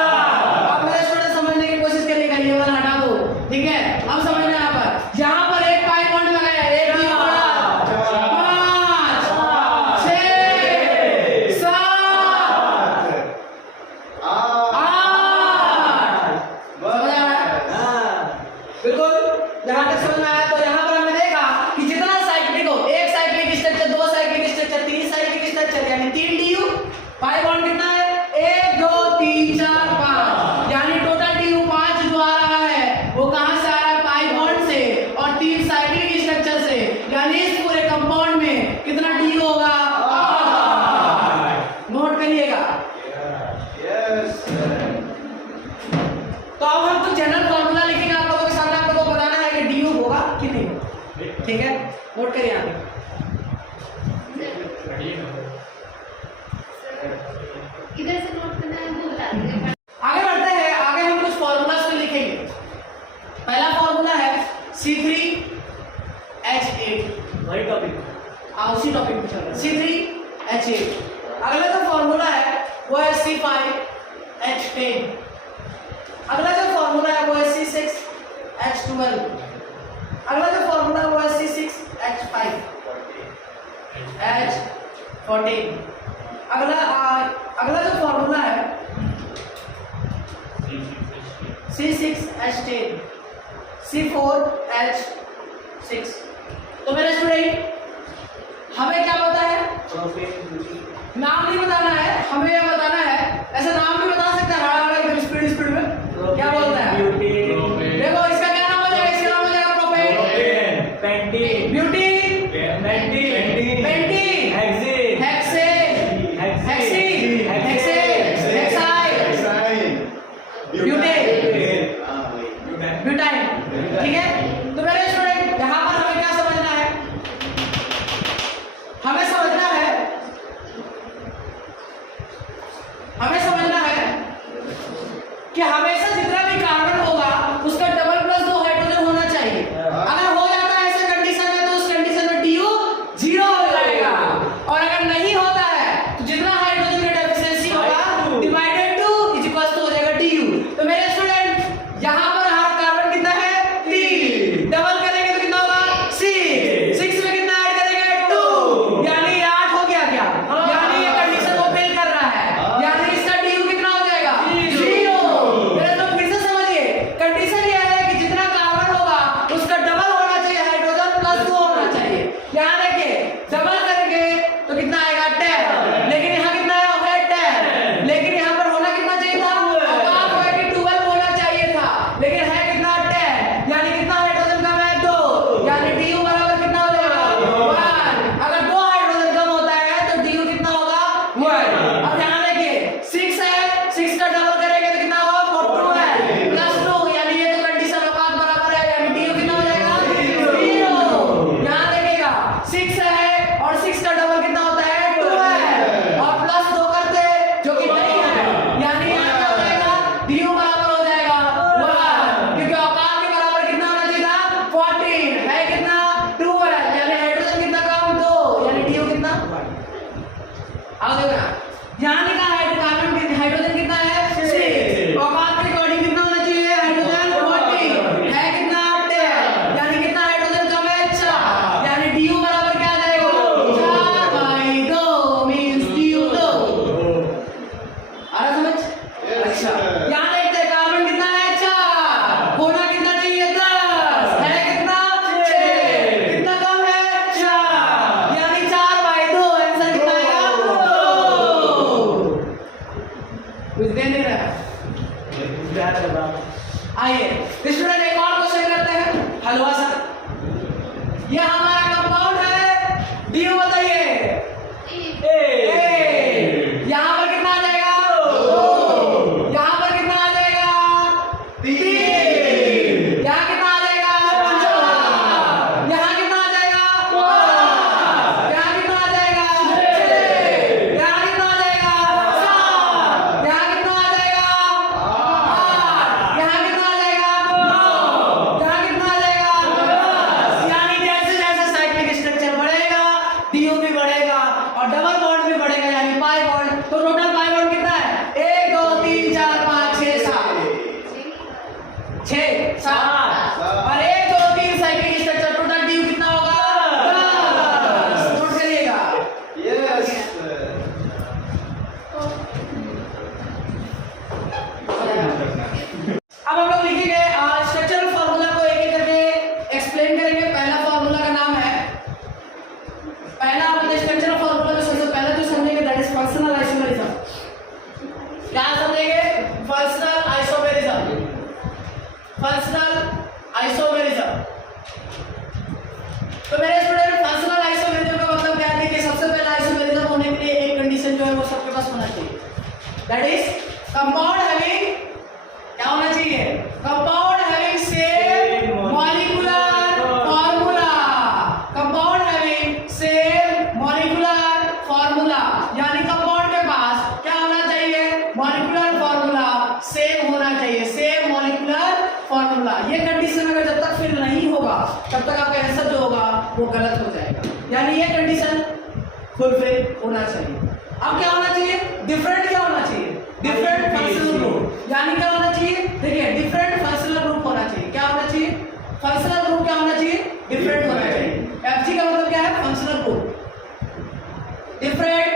अब मेरे स्टूडेंट समझने की कोशिश करिएगा, ये वाला हटा दो, ठीक है? अब समझना यहाँ पर, यहाँ पर एक पाई बॉन्ड लगाया, एक DU बड़ा 5 6 7 8, समझ बिल्कुल, जहां तक समझ में आया। तो यहाँ पर हमने देखा कि जितना साइक्लिक हो, एक साइक्लिक स्ट्रक्चर, दो साइक्लिक स्ट्रक्चर, तीन साइक्लिक स्ट्रक्चर, यानी 3 DU, 5 बॉन्ड कितना है? 1 2 3 4 5, यानी टोटल DU 5 जो आ रहा है वो कहां से आ रहा है? 5 बॉन्ड से और 3 साइक्लिक स्ट्रक्चर से, यानी इस पूरे कंपाउंड में कितना DU होगा? नोट करिएगा। तो अब हम कुछ जनरल फॉर्मूला लिखेंगे आप लोगों के सामने, आप लोगों को बताना है कि DU होगा कि नहीं होगा। ठीक है, नोट करिए आप। इधर से नोट करना है, वो बता दीजिए। आगे बढ़ते हैं, आगे हम कुछ फॉर्मूलास को लिखेंगे। पहला फॉर्मूला है C3H8, वही टॉपिक उसी टॉपिक पे चल रहा है, C3H8। अगला जो फॉर्मूला है वो है C5H10। अगला जो फॉर्मूला है वो है C6H12। अगला जो फॉर्मूला है वो है C6H5, H14। अगला जो फॉर्मूला है C6H10, C4H6। तो मेरे स्टूडेंट, हमें क्या पता है? नाम नहीं बताना है, हमें यह बताना है। ऐसा नाम भी बता सकता है, हड़ा एकदम स्पीड में। क्या बोलता है? देखो इसका क्या नाम हो जाएगा? इसका नाम हो जाएगा propane, pentene, butene, pentene, pentene, hexane, hexane, hexane, hexide, butane, butyne. ठीक है, तो मेरे स्टूडेंट, यहाँ पर हमें क्या समझना है? हमें समझना है कि हमेशा जितना भी कार्बन होगा उसका डबल प्लस 2 हाइड्रोजन होना चाहिए। अगर हो जाता है ऐसे कंडीशन में तो उस कंडीशन में DU 0 हो जाएगा, और अगर नहीं होता है तो जितना हाइड्रोजन का डेफिशिएंसी होगा डिवाइडेड 2 इज इक्वल टू हो जाएगा DU। तो मेरे स्टूडेंट, यहां पर हर कार्बन कितना है? 3, डबल करेंगे तो कितना होगा? 6 में कितना ऐड करेंगे? 2, यानी 8 हो गया। क्या यानी ये कंडीशन को फेल कर रहा है, यानी इसका DU कितना हो जाएगा? 0। मेरे तो फिर से समझिए, कंडीशन ये है कि जितना कार्बन होगा उसका डबल होना चाहिए, हाइड्रोजन प्लस 2 होना चाहिए। यहां देखिए, डबल करेंगे तो कितना आएगा? 10, लेकिन यहाँ कितना है? 10, लेकिन यहाँ पर होना कितना चाहिए था? औकात है कि 12 होना चाहिए था, लेकिन है कितना? 10, यानी कितना हाइड्रोजन कम है? 2, यानी DU बराबर कितना हो जाएगा? 1। अगर 2 हाइड्रोजन कम होता है तो DU कितना होगा? 1। अब यहाँ देखिए, 6 है, 6 का डबल करेंगे तो कितना होगा? 42 है प्लस 2, यानी ये तो कंडीशन औकात बराबर है, यानी DU कितना हो जाएगा? 0। यहाँ देखिएगा, 6 है और 6 का डबल कितना होता है? 2 है, और प्लस 2 करते जो कि नहीं है, यानी यहाँ क्या हो जाएगा? DU बराबर हो जाएगा 1, क्योंकि औकात के बराबर कितना होना चाहिए था? 14 है, कितना? 12, यानी हाइड्रोजन कितना कम? 2, यानी DU कितना? आओ देखो यहाँ लिखा है कार्बन की हाइड्रोजन कितना है? 6। औकात के अकॉर्डिंग कितना होना चाहिए? हाइड्रोजन 40 है, कितना? 10, यानी कितना हाइड्रोजन कम है? 4, यानी DU बराबर क्या आ जाएगा? 4/2 मींस DU 2। आ रहा समझ? अच्छा, यहाँ देखते हैं कार्बन कितना है? 4, होना कितना चाहिए? 10, है कितना? 6, कितना कम है? 4, यानी 4/2, आंसर कितना आएगा? 2। कुछ दे नहीं रहा है। आइए स्टूडेंट, एक और क्वेश्चन करते हैं, हलवा सा। ये हमारा कंपाउंड है, DU बताइए। यहाँ पर कितना आ जाएगा? 2। यहाँ पर कितना आ जाएगा? 3। यहाँ कितना आ जाएगा? 4। यहाँ कितना आ जाएगा? 5। यहाँ कितना आ जाएगा? 6। यहाँ कितना आ जाएगा? 7। यहाँ कितना आ जाएगा? 8। यहाँ कितना आ जाएगा? 9। यहाँ कितना आ जाएगा? 10। यानी जैसे जैसे साइक्लिक स्ट्रक्चर बढ़ेगा DU भी बढ़ेगा और डबल बॉन्ड भी बढ़ेगा, यानी पाई बॉन्ड। तो टोटल पाई बॉन्ड कितना है? 1 2 3 4 5 6 7 और 1 2 3 साइक्लिक स्ट्रक्चर, टोटल DU कितना होगा? 10। नोट करिएगा। अब हम लोग लिखेंगे स्ट्रक्चरल फार्मूला को एक फंक्शनल आइसोमेरिज्म। तो मेरे स्टूडेंट फंक्शनल आइसोमेरिज्म का मतलब क्या है कि सबसे पहले आइसोमेरिज्म होने के लिए एक कंडीशन जो है वो सबके पास होना चाहिए, दैट इज कंपाउंड हैविंग क्या होना चाहिए, compound having same molecular formula, compound having same molecular formula, यानी कंपाउंड के पास क्या होना चाहिए, मॉलिक्यूलर फार्मूला सेम होना चाहिए, सेम मॉलिक्यूलर फार्मूला। ये कंडीशन अगर जब तक फिल नहीं होगा तब तक आपका आंसर जो होगा वो गलत हो जाएगा, यानी ये कंडीशन फुलफिल होना चाहिए। अब क्या होना चाहिए, डिफरेंट क्या होना चाहिए, डिफरेंट फंक्शनल ग्रुप, यानी क्या होना चाहिए, देखिए डिफरेंट फंक्शनल ग्रुप होना चाहिए, क्या होना चाहिए, फंक्शनल ग्रुप क्या होना चाहिए, डिफरेंट होना चाहिए। एफजी का मतलब क्या है, functional group, different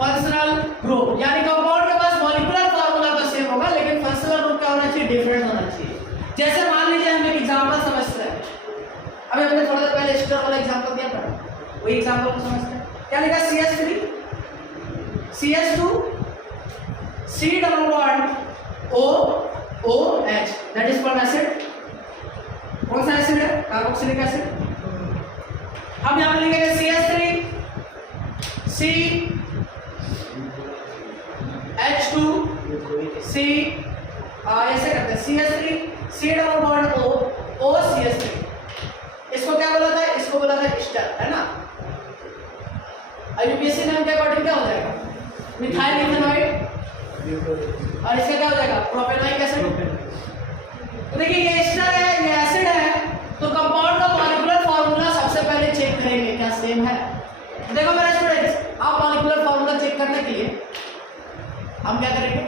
functional group, यानी कंपाउंड के पास मॉलिक्यूलर फार्मूला तो सेम होगा लेकिन फंक्शनल ग्रुप क्या होना चाहिए, डिफरेंट होना चाहिए। जैसे मान लीजिए हम एक एग्जांपल समझते हैं, अभी हमने थोड़ा देर पहले एस्टर वाला एग्जांपल दिया था, वही एग्जांपल को समझते हैं। क्या लिखा, CH3 CH2 C double bond OH, that is called acid। कौन सा एसिड है, कार्बोक्सिलिक एसिड। अब यहां पे लिखेंगे CH3 C H2 C, ऐसे करते हैं CH3 C double bond O CH3, इसको क्या बोला था, इसको बोला था एस्टर, है ना। IUPAC नेम के अकॉर्डिंग क्या हो जाएगा, मिथाइल इथेनॉइड, और इसका क्या हो जाएगा, प्रोपेनोइक एसिड। तो देखिए ये एस्टर है, ये एसिड है, तो कंपाउंड का मॉलिक्यूलर फार्मूला सबसे पहले चेक करेंगे क्या सेम है। देखो मेरे स्टूडेंट्स, आप मॉलिक्यूलर फार्मूला चेक करने के लिए हम क्या करेंगे,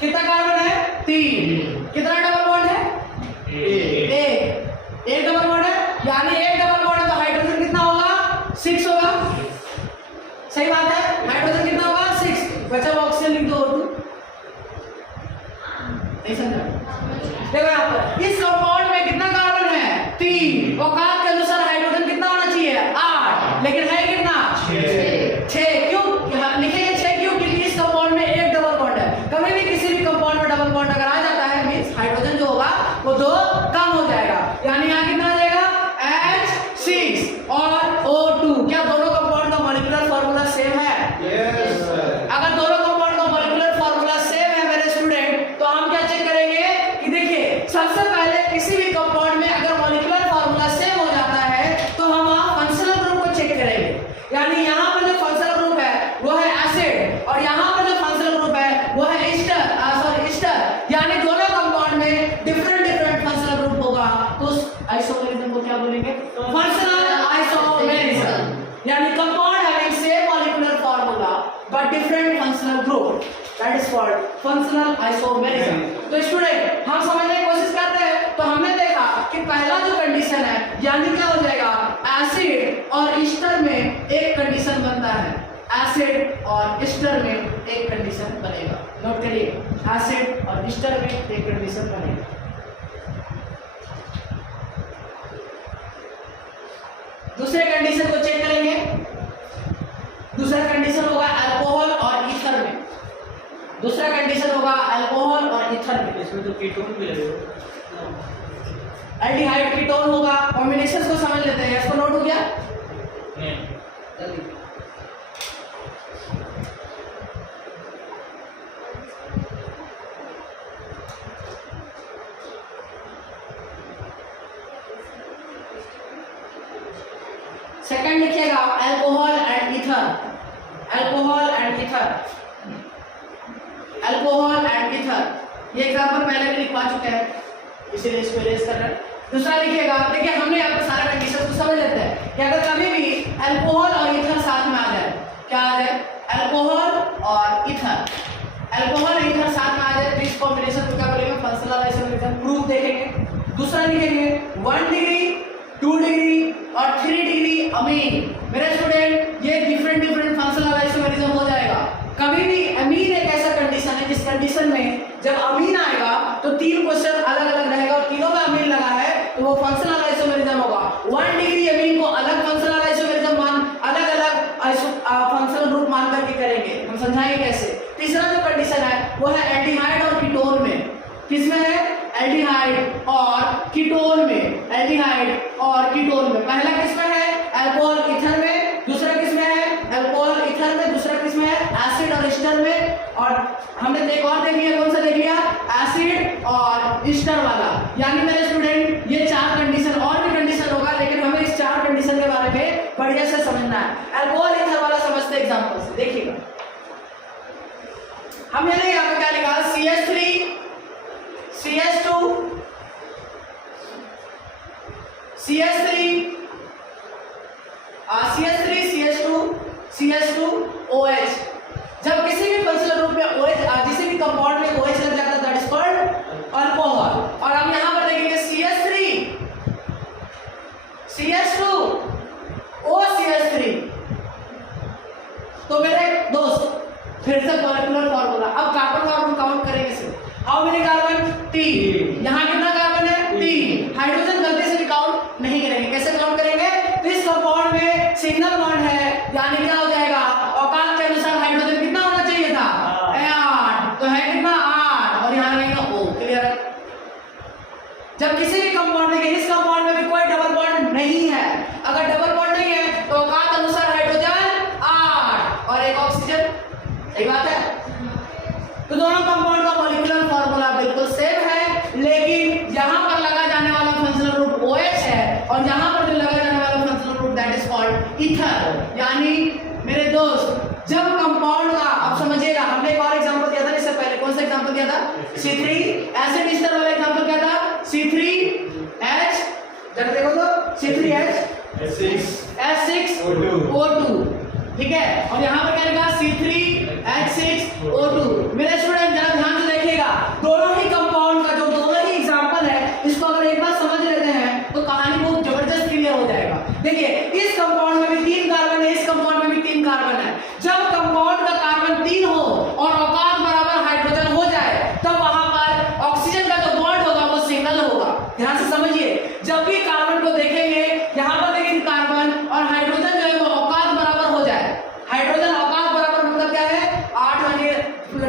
कितना कार्बन है, 3, कितना डबल बॉन्ड है, एक डबल बॉन्ड है, यानी एक डबल बॉन्ड है तो हाइड्रोजन कितना होगा, 6 होगा, सही बात है, हाइड्रोजन कितना होगा, 6, बचा ऑक्सीजन लिख दो, नहीं समझा। देखो यहाँ पर इस कंपाउंड में कितना कार्बन है, 3, औकात के अनुसार हाइड्रोजन कितना होना चाहिए, 8, लेकिन है कितना, 6। क्यों लिखेंगे 6, क्यों, क्योंकि इस कंपाउंड में एक डबल बॉन्ड है। कभी भी किसी भी कंपाउंड में डबल बॉन्ड अगर आ जाता है मींस हाइड्रोजन जो होगा वो 2 कम हो जाएगा, यानी यहाँ कितना आ जाएगा, H6 और O2। क्या दोनों कंपाउंड का मॉलिक्यूलर फार्मूला सेम है, Yes sir। अगर दोनों कंपाउंड का मॉलिक्यूलर फार्मूला सेम है मेरे स्टूडेंट, तो हम क्या चेक करेंगे कि देखिए सबसे पहले किसी भी कंपाउंड में अगर मॉलिक्यूलर फार्मूला सेम हो जाता है तो हम वहां फंक्शनल ग्रुप को चेक करेंगे, यानी यहाँ पर जो फंक्शनल ग्रुप है वो है एसिड और यहाँ पर जो फंक्शनल ग्रुप है वो है एस्टर, यानी दोनों कंपाउंड में डिफरेंट फंक्शनल ग्रुप होगा, तो उस आइसोमेरिज्म को क्या बोलेंगे, फंक्शनल आइसोमेरिज्म, यानी compound having same molecular formula but different functional group, that is called functional isomerism. तो स्टूडेंट हम समझने की कोशिश करते हैं, तो हमने देखा कि पहला जो कंडीशन है यानी क्या हो जाएगा, एसिड और ईस्टर में एक कंडीशन बनता है, एसिड और ईस्टर में एक कंडीशन बनेगा, नोट करिए, एसिड और ईस्टर में एक कंडीशन बनेगा। दूसरे कंडीशन को चेक करेंगे, दूसरा कंडीशन होगा अल्कोहल और ईथर में, दूसरा कंडीशन होगा अल्कोहल और ईथर में, इसमें तो कीटोन भी लगेगा, एल्डिहाइड कीटोन होगा, कॉम्बिनेशंस को समझ लेते हैं, इसको नोट हो गया, जल्दी सेकंड लिखिएगा alcohol and ether, alcohol and ether, alcohol and ether, ये एग्जांपल पहले भी लिखवा चुके हैं इसीलिए इसको इरेज कर रहे हैं। दूसरा लिखिएगा, देखिए हमने यहाँ पर सारा कंडीशन को समझ लेते हैं कि अगर कभी भी अल्कोहल और ईथर साथ में आ जाए, क्या आ जाए, अल्कोहल और ईथर, अल्कोहल ईथर साथ में आ जाए तो इस कॉम्बिनेशन को क्या बोलेंगे, फंक्शनल आइसोमेरिज्म। प्रूफ देखेंगे, दूसरा लिखेंगे 1 डिग्री 2 डिग्री और 3 डिग्री अमीन। मेरे स्टूडेंट ये डिफरेंट फंक्शनल आइसोमेरिज्म हो जाएगा। कभी भी अमीन एक ऐसा कंडीशन है जिस कंडीशन में जब अमीन आएगा तो 3 क्वेश्चन अलग अलग रहेगा और तीनों में अमीन लगा है तो वो फंक्शनल आइसोमेरिज्म होगा। 1 डिग्री अमीन को अलग फंक्शनल आइसोमेरिज्म मान अलग अलग फंक्शनल ग्रुप मान करके करेंगे, हम समझाएंगे कैसे। तीसरा जो कंडीशन है वो है एल्डिहाइड और कीटोन में, किसमें है, एल्डिहाइड और कीटोन में, एल्डिहाइड और कीटोन में। पहला किसमें है? अल्कोहल ईथर में। दूसरा किसमें है? अल्कोहल ईथर में। दूसरा किसमें है? एसिड और ईस्टर में। और हमने एक और देख लिया, कौन सा देख लिया? एसिड और ईस्टर वाला। यानी मेरे स्टूडेंट ये चार कंडीशन, और भी कंडीशन होगा लेकिन हमें इस चार कंडीशन के बारे में बढ़िया से समझना है। अल्कोहल ईथर वाला समझते हैं एग्जांपल से, देखिएगा। हमने यहाँ पे क्या लिखा? CH3 CH2 CH3 CH2 CH2 OH। जब किसी भी फंक्शनल ग्रुप में OH, किसी भी कंपाउंड में OH लग जाता है, दैट इज कॉल्ड अल्कोहल। और हम यहाँ पर देखेंगे CH3 CH2 OCH3। तो मेरे दोस्त फिर से मॉलिक्यूलर फार्मूला, अब कार्बन कार्बन काउंट करेंगे सिर्फ। How many carbon? 3। यहाँ कितना कार्बन है? 3। हाइड्रोजन गलती से भी काउंट नहीं करेंगे। कैसे काउंट करेंगे? तो इस कंपाउंड में सिंगल बॉन्ड है, यानी क्या हो जाएगा? औकात के अनुसार हाइड्रोजन कितना होना चाहिए था? 8। तो है कितना? 8। और यहाँ रहेगा O। क्लियर है? जब किसी भी कंपाउंड में, इस कंपाउंड में भी कोई डबल बॉन्ड नहीं है, अगर डबल बॉन्ड नहीं है तो औकात अनुसार हाइड्रोजन 8 और एक ऑक्सीजन। सही बात है? तो दोनों कंपाउंड का मॉलिक्यूलर फार्मूला बिल्कुल सेम है, लेकिन यहां पर लगा जाने वाला फंक्शनल ग्रुप OH है और यहां पर जो लगा जाने वाला functional group that is called ether. यानी मेरे दोस्त जब कंपाउंड का, आप समझिएगा, हमने एक और एग्जांपल दिया था इससे पहले। कौन सा एग्जांपल दिया था? C3 एसिड ईस्टर वाला एग्जांपल क्या था? C3H, जरा देखो तो, C3H S6O2। ठीक है? और यहाँ पर क्या लिखा? C3H6O2। मेरे स्टूडेंट जरा ध्यान से देखिएगा, दोनों ही कंपाउंड का जो दोनों ही एग्जांपल है, इसको अगर एक बार समझ लेते हैं तो कहानी बहुत जबरदस्त क्लियर हो जाएगा। देखिए, इस कंपाउंड में भी 3 कार्बन है, इस कंपाउंड में भी 3 कार्बन है। जब कंपाउंड का कार्बन 3 हो और औकात बराबर हाइड्रोजन हो जाए, तब वहां पर ऑक्सीजन का जो बॉन्ड होगा वो सिंगल होगा। ध्यान से समझिए, जब भी कार्बन को देखेंगे, यहाँ पर देखिए कार्बन और हाइड्रोजन जो है वो औकात बराबर हो जाए। हाइड्रोजन औकात बराबर मतलब क्या है? 8, यानी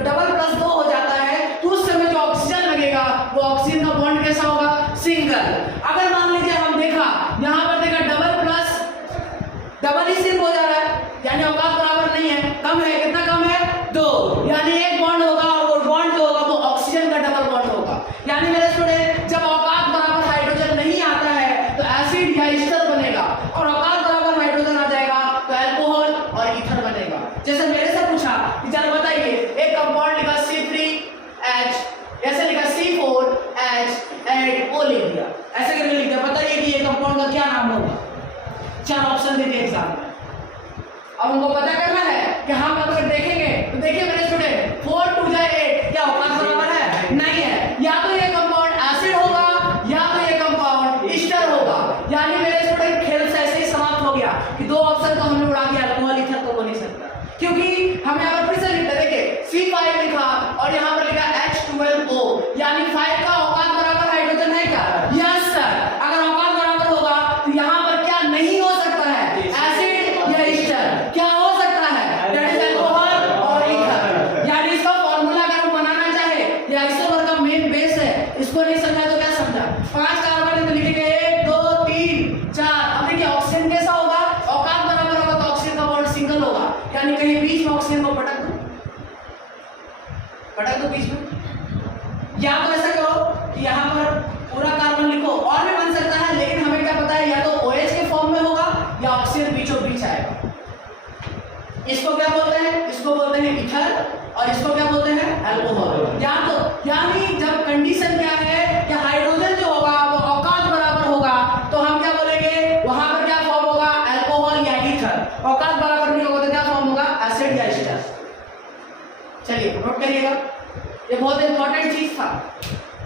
डबल प्लस 2 हो जाता है, तो उस समय जो ऑक्सीजन लगेगा वो ऑक्सीजन का बॉन्ड कैसा होगा? सिंगल। अगर मान लीजिए हम देखा, यहाँ पर देखा डबल प्लस डबल ही सिर्फ हो जा रहा है, यानी औकात बराबर नहीं है, कम है। कितना कम है? 2। यानी एक बॉन्ड होगा और वो बॉन्ड जो होगा वो ऑक्सीजन का डबल बॉन्ड होगा। यानी मेरे स्टूडेंट, जब औकात बराबर हाइड्रोजन नहीं आता है तो एसिड या ईस्टर बनेगा, और औकात बराबर हाइड्रोजन आ जाएगा तो अल्कोहल और ईथर बनेगा। जैसे मेरे से पूछा कि चलो बताइए, एक कंपाउंड लिखा C3H, ऐसे लिखा C4H8O लिख दिया, ऐसे करके लिख दिया। बताइए कि ये कंपाउंड का क्या नाम होगा? 4 ऑप्शन दे दिए एग्जाम में। अब हमको पता करना है कि हम अगर देखेंगे तो देखिए मेरे स्टूडेंट, 4 2 जा 8, क्या औकात बराबर है? नहीं है। या तो ये कंपाउंड एसिड होगा या तो ये कंपाउंड ईस्टर होगा। यानी मेरे स्टूडेंट खेल से ऐसे ही समाप्त हो गया कि 2 ऑप्शन तो हमने उड़ा दिया, अल्कोहल ईथर तो हो नहीं सकता, क्योंकि हम यहाँ पर फिर से लिखते, देखिए C5 लिखा और यहाँ पर लिखा H12O, यानी 5 का औकात बराबर हाइड्रोजन है क्या? Yes sir. अगर औकात बराबर होगा तो यहाँ पर क्या नहीं हो सकता है? एसिड या ईस्टर। क्या हो सकता है? दैट इज अल्कोहल और ईथर। यानी इसका फार्मूला अगर हम बनाना चाहे, ये आइसोमर का मेन बेस है, इसको नहीं समझा तो क्या समझा? 5 कार्बन है तो लिखेंगे 1 2 3 4। अब देखिए ऑक्सीजन कैसा होगा? औकात बराबर होगा तो ऑक्सीजन का बॉन्ड सिंगल होगा, यानी कहीं बीच में ऑक्सीजन को पटक दो बीच में। या तो ऐसा करो कि यहाँ पर पूरा कार्बन लिखो, और भी बन सकता है, लेकिन हमें क्या पता है, या तो OH के फॉर्म में होगा या ऑक्सीजन बीचों बीच आएगा। इसको क्या बोलते हैं? इसको बोलते हैं ईथर और इसको क्या बोलते हैं? अल्कोहल। या तो यानी जब कंडीशन क्या है कि हाइड्रोजन जो होगा वो औकात बराबर होगा, तो हम क्या बोलेंगे? वहां पर क्या फॉर्म होगा? अल्कोहल या ईथर। औकात बराबर नहीं होगा तो क्या फॉर्म होगा? एसिड या ईस्टर। चलिए नोट करिएगा, ये बहुत इंपॉर्टेंट चीज था,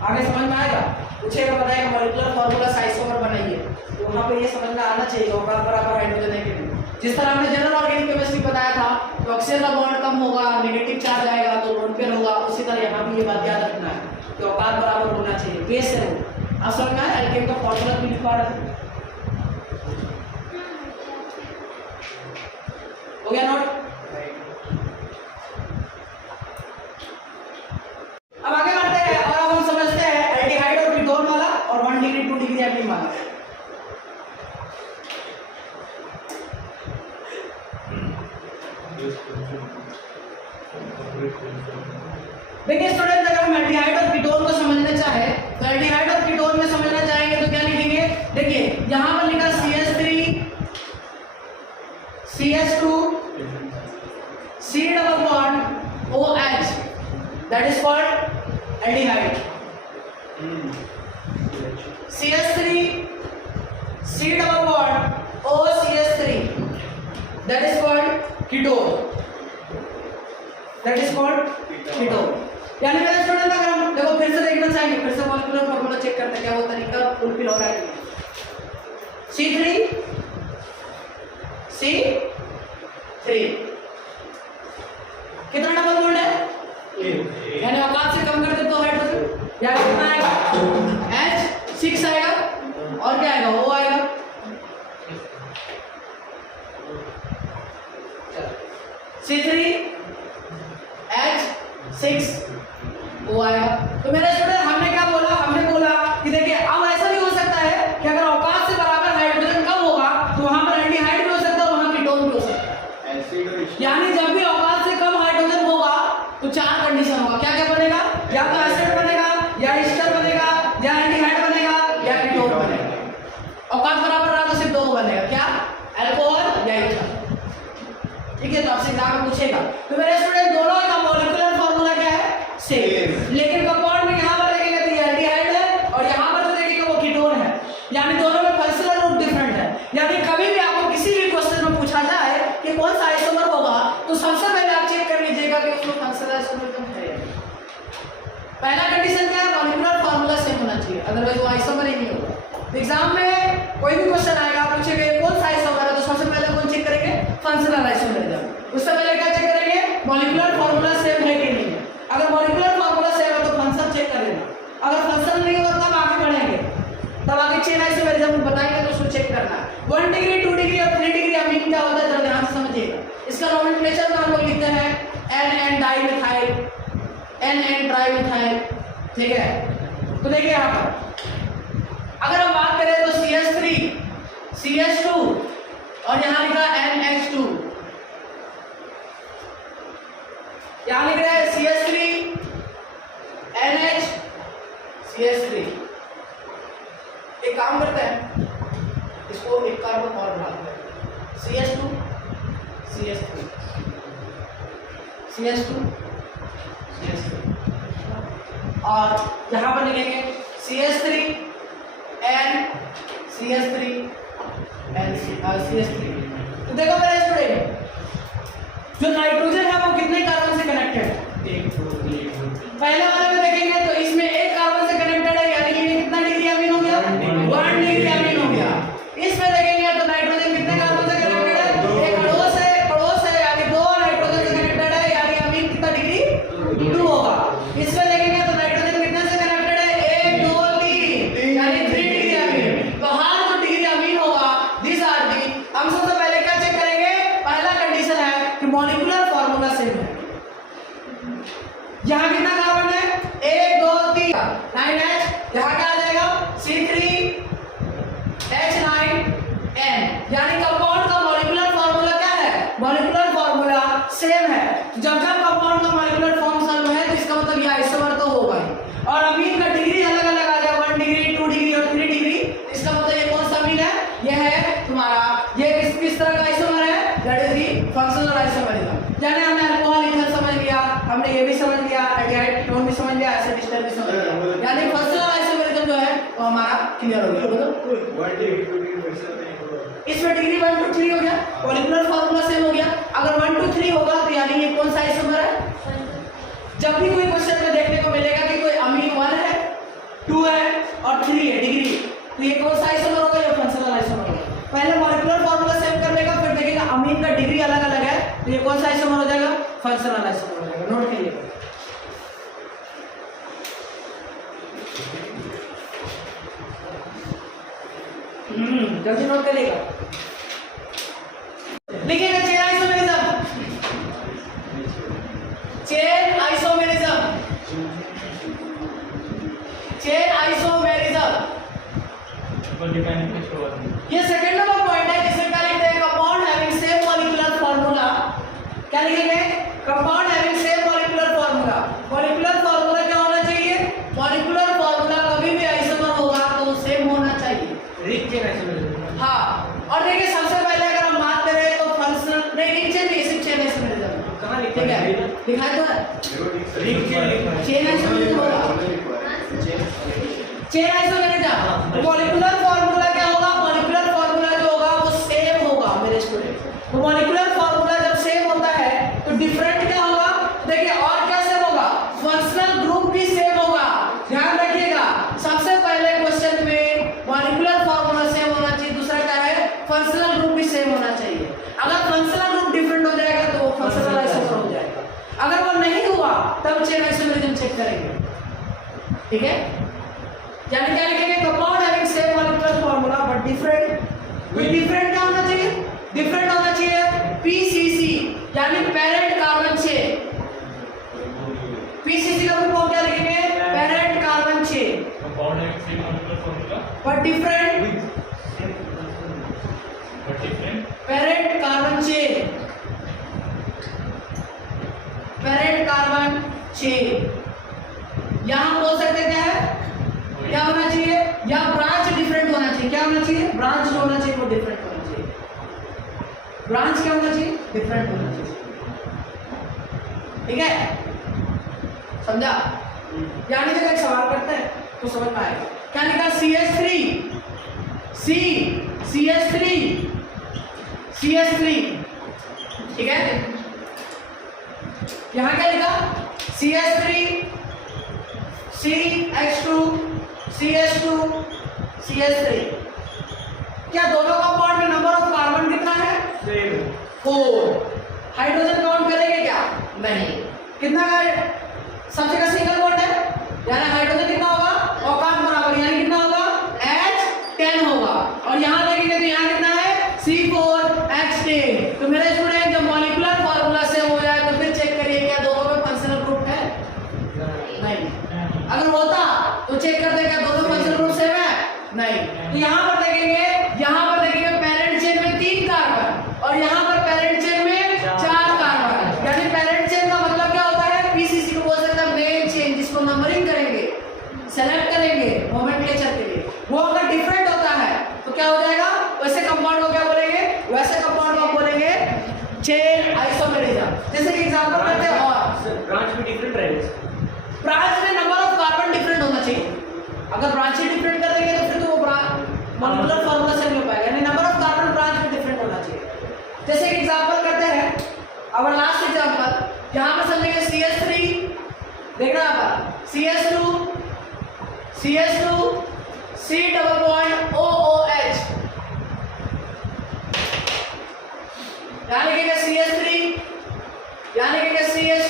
आगे समझ में आएगा। पूछेगा बताएगा मॉलिक्यूलर फार्मूला आइसोमर बनाइए, तो वहां पे ये समझ में आना चाहिए औकात बराबर हाइड्रोजन है कि नहीं। जिस तरह हमने जनरल ऑर्गेनिक केमिस्ट्री बताया था कि ऑक्सीजन का बॉन्ड कम होगा, नेगेटिव चार्ज आएगा तो लोन पेयर होगा, उसी तरह यहाँ भी ये बात याद रखना है कि औकात बराबर होना चाहिए, बेस है वो। अब समझ में आया? एल्केन का फार्मूला भी लिखवा रहा है, हो गया नोट? अब आगे बढ़ते हैं और अब हम समझते हैं एल्डिहाइड हमारा। देखिए स्टूडेंट, अगर हम एल्डिहाइड और कीटोन को समझना चाहे तो एल्डिहाइड और कीटोन में समझना चाहेंगे तो क्या लिखेंगे? देखिए यहां पर लिखा CH3 CH2 C double bond OH, that is called aldehyde. CH3 C double bond OCH3, that is called ketone, that is called ketone. यानी मेरे स्टूडेंट, अगर हम देखो फिर से देखना चाहेंगे, फिर से मॉलिक्यूलर फार्मूला चेक करते हैं क्या वो तरीका फुलफिल हो रहा है। C3 C3 कितना डबल बॉन्ड है? यानी औकात से कम कर दे तो हाइड्रोजन, या कितना आएगा? H6 आएगा और क्या आएगा? O आएगा। C3 H6 O आएगा। तो मेरे स्टूडेंट, हमने क्या बोला? हमने बोला कि देखिए अब ऐसा भी हो सकता है कि अगर औकात से बराबर हाइड्रोजन कम होगा तो वहां पर एल्डिहाइड भी हो सकता है और वहां कीटोन भी हो सकता है। यानी जब भी औकात से कम हाइड्रोजन होगा तो चार कंडीशन होगा। क्या क्या बनेगा? या तो एसिड बनेगा, या एस्टर बनेगा, या एल्डिहाइड बनेगा, या कीटोन बनेगा। औकात बराबर रहा तो सिर्फ दो बनेगा, क्या? अल्कोहल या ईथर। ठीक है, तो आपसे एग्जाम में पूछेगा। तो मेरे स्टूडेंट, दोनों का मॉलिक्यूलर फार्मूला क्या है? सेम, लेकिन कंपाउंड में यहां पर देखेंगे तो ये एल्डिहाइड है और यहां पर जो देखेंगे वो कीटोन है। यानी दोनों में फंक्शनल ग्रुप डिफरेंट है। यानी कभी भी आपको किसी भी क्वेश्चन में पूछा जाए कि कौन सा आइसोमर होगा तो सबसे पहले आप चेक कर लीजिएगा कि उसमें फंक्शनल आइसोमर है। पहला कंडीशन क्या है? मॉलिक्यूलर फार्मूला सेम होना चाहिए, अदरवाइज वो आइसोमर ही नहीं होगा। एग्जाम में कोई भी क्वेश्चन आएगा, पूछेगा कौन सा आइसोमर है, तो सबसे पहले कौन चेक करेंगे? Functional isomerism. उससे पहले क्या चेक करेंगे? मॉलिक्यूलर फार्मूला सेम है कि नहीं है। अगर मॉलिक्यूलर फार्मूला सेम है तो फंक्शन चेक कर लेना। अगर फंक्शन नहीं होगा तब आगे बढ़ेंगे, तब आगे चेन आइसोमरिज्म बताएंगे तो उसको चेक करना है। 1 डिग्री 2 डिग्री और 3 डिग्री अमीन क्या होता है, जरा ध्यान से समझिएगा। इसका नोमेनक्लेचर में हम लोग लिखते हैं NN डाइमिथाइल, NN ट्राइमिथाइल। ठीक है, तो देखिए यहाँ पर अगर हम बात करें तो CH3 CH2 और यहाँ लिखा NH2, यहाँ लिख रहा है CH3 NH CH3। एक काम करते हैं, इसको एक कार्बन और बढ़ाते हैं, CH2 CH3 CH2 CH3 और यहाँ पर लिखेंगे CH3 N CH3 N CH3। तो देखो मेरे स्टूडेंट, जो नाइट्रोजन है वो कितने कार्बन से कनेक्टेड है? पहले वाले में देखेंगे तो इसमें एक कार्बन से कनेक्टेड है, यानी कि कितना डिग्री अमीन हो गया? 1 डिग्री अमीन हो गया। इसमें देखेंगे तो नाइट्रोजन कितने कार्बन से कनेक्टेड है? एक पड़ोस है यानी 2 नाइट्रोजन से कनेक्टेड है, यानी अमीन कितना डिग्री? 2 होगा। इसमें देखेंगे तो नाइट्रोजन कितने से कनेक्टेड है? 1 2 3 यानी 3 डिग्री अमीन। तो हर जो डिग्री अमीन होगा दिस आर दी। हम सबसे पहले क्या चेक करेंगे? पहला कंडीशन है कि मॉलिक्यूलर फार्मूला सेम है। यहाँ कितना कार्बन है? 1 2 3 9H। यहाँ क्या आ जाएगा? C3H9N। यानी कंपाउंड का मॉलिक्यूलर फार्मूला क्या है? मॉलिक्यूलर फार्मूला सेम है। जब जब कंपाउंड का मॉलिक्यूलर फॉर्मूला है तो इसका मतलब ये आइसोमर तो होगा ही। और अमीन का डिग्री अलग अलग आ जाएगा, 1 डिग्री 2 डिग्री और 3 डिग्री। इसका मतलब ये कौन सा अमीन है? ये है तुम्हारा, ये किस तरह का आइसोमर है? That is the functional isomerism. यानी हमने अल्कोहल ईथर समझ लिया, हमने ये भी समझ लिया, एल्डिहाइड कीटोन भी समझ लिया, एसिड एस्टर भी समझ लिया। यानी फंक्शनल आइसोमरिज्म जो है वो हमारा क्लियर हो गया। बोलो 1 डिग्री 2 डिग्री वैसा नहीं होगा। इसमें डिग्री 1 2 3 हो गया, मॉलिक्यूलर फार्मूला सेम हो गया। अगर 1 2 3 होगा तो यानी ये कौन सा आइसोमर है? जब भी कोई क्वेश्चन में देखने को मिलेगा कि कोई अमीन 1 है, 2 है और 3 है डिग्री, तो ये कौन सा आइसोमर होगा? ये फंक्शनल आइसोमर होगा। पहले मॉलिक्यूलर फार्मूला सेम कर लेगा, फिर देखेगा अमीन का डिग्री अलग अलग है, तो ये कौन सा आइसोमर हो जाएगा? फंक्शनल आइसोमर हो जाएगा। नोट कीजिएगा। जल्दी नोट करिएगा। लिखिएगा chain isomerism. Chain isomerism, chain isomerism. इसको डिफाइन कुछ हुआ नहीं। ये सेकंड नंबर पॉइंट है जिसमें क्या लिखते हैं compound having same molecular formula. क्या लिखेंगे compound having same molecular formula. Molecular formula क्या होना चाहिए? मॉलिक्यूलर फार्मूला कभी भी आइसोमर होगा तो सेम होना चाहिए। Rich chain isomerism. हाँ और देखिए सबसे पहले अगर हम बात करें तो फंक्शनल नहीं रिच चेन नहीं सिर्फ चेन आइसोमरिज्म कहां लिखा है? दिखाई तो है रिच चेन लिखा है। चेन आइसोमरिज्म होगा चेन आइसोमरिज्म। मॉलिक्यूलर फार्मूला क्या होगा? मॉलिक्यूलर फार्मूला जो होगा वो सेम होगा मेरे स्टूडेंट। तो मॉलिक्यूलर फार्मूला जब सेम होता है तो डिफरेंट क्या होगा? देखिए और क्या सेम होगा? फंक्शनल ग्रुप भी सेम होगा। ध्यान रखिएगा सबसे पहले क्वेश्चन में मॉलिक्यूलर फार्मूला सेम होना चाहिए। दूसरा क्या है? फंक्शनल ग्रुप भी सेम होना चाहिए। अगर फंक्शनल ग्रुप डिफरेंट हो जाएगा तो वो फंक्शनल आइसोमर हो जाएगा। अगर वो नहीं हुआ तब चेन आइसोमरिज्म चेक करेंगे। ठीक है यानी क्या लिखेंगे compound having same molecular formula but different. कोई डिफरेंट क्या होना चाहिए? डिफरेंट होना चाहिए पीसीसी यानी पेरेंट कार्बन चेन। पीसीसी का फुल क्या लिखेंगे? Parent carbon chain compound having same molecular formula but different parent carbon chain. Parent carbon chain यहां बोल सकते क्या है? क्या होना चाहिए? या ब्रांच डिफरेंट होना चाहिए। क्या होना चाहिए? ब्रांच जो होना चाहिए वो डिफरेंट होना चाहिए। ब्रांच क्या होना चाहिए? डिफरेंट होना चाहिए। ठीक है समझा? यानी जब एक सवाल करते हैं तो समझ में आएगा। क्या लिखा? CH3 ठीक है यहां क्या लिखा? CH3 CH2 CH2 CH3। क्या दोनों कंपाउंड में नंबर ऑफ कार्बन कितना है? सेम 4। हाइड्रोजन काउंट करेंगे क्या? नहीं। कितना है? सब जगह सिंगल बॉन्ड है यानी हाइड्रोजन कितना होगा? औकात बराबर यानी कितना होगा? H10 होगा। और यहां देखेंगे तो यहां कितना है? C4H10। तो मेरे स्टूडेंट जब मॉलिक्यूलर फार्मूला से हो जाए तो फिर चेक करिए क्या दोनों में फंक्शनल ग्रुप है? नहीं। अगर होता तो चेक करते क्या दोनों फंक्शनल ग्रुप सेम है? नहीं। तो यहां पर देखेंगे पेरेंट चेन में 3 कार्बन और यहां पर पेरेंट चेन में 4 कार्बन। यानी पेरेंट चेन का मतलब क्या होता है? पीसीसी को बोल सकते हैं मेन चेन जिसको नंबरिंग करेंगे सेलेक्ट करेंगे नोमेनक्लेचर के लिए। वो अगर डिफरेंट होता है तो क्या हो जाएगा? वैसे कंपाउंड को क्या बोलेंगे? वैसे कंपाउंड को बोलेंगे चेन आइसोमरिज्म। जैसे कि एग्जांपल करते हैं और ब्रांच भी डिफरेंट रहेगा। ब्रांच में नंबर ऑफ कार्बन डिफरेंट होना चाहिए। अगर ब्रांच डिफरेंट कर देंगे तो फिर तो वो मॉलिक्यूलर फार्मूला से नहीं हो पाएगा। यानी नंबर ऑफ कार्बन ब्रांच में डिफरेंट होना चाहिए। जैसे कि एग्जांपल करते हैं अब लास्ट एग्जांपल यहां पर समझेंगे CH3 देखना आप CH2 C double bond OOH यहां लिखेंगे CH3 यहां लिखेंगे CH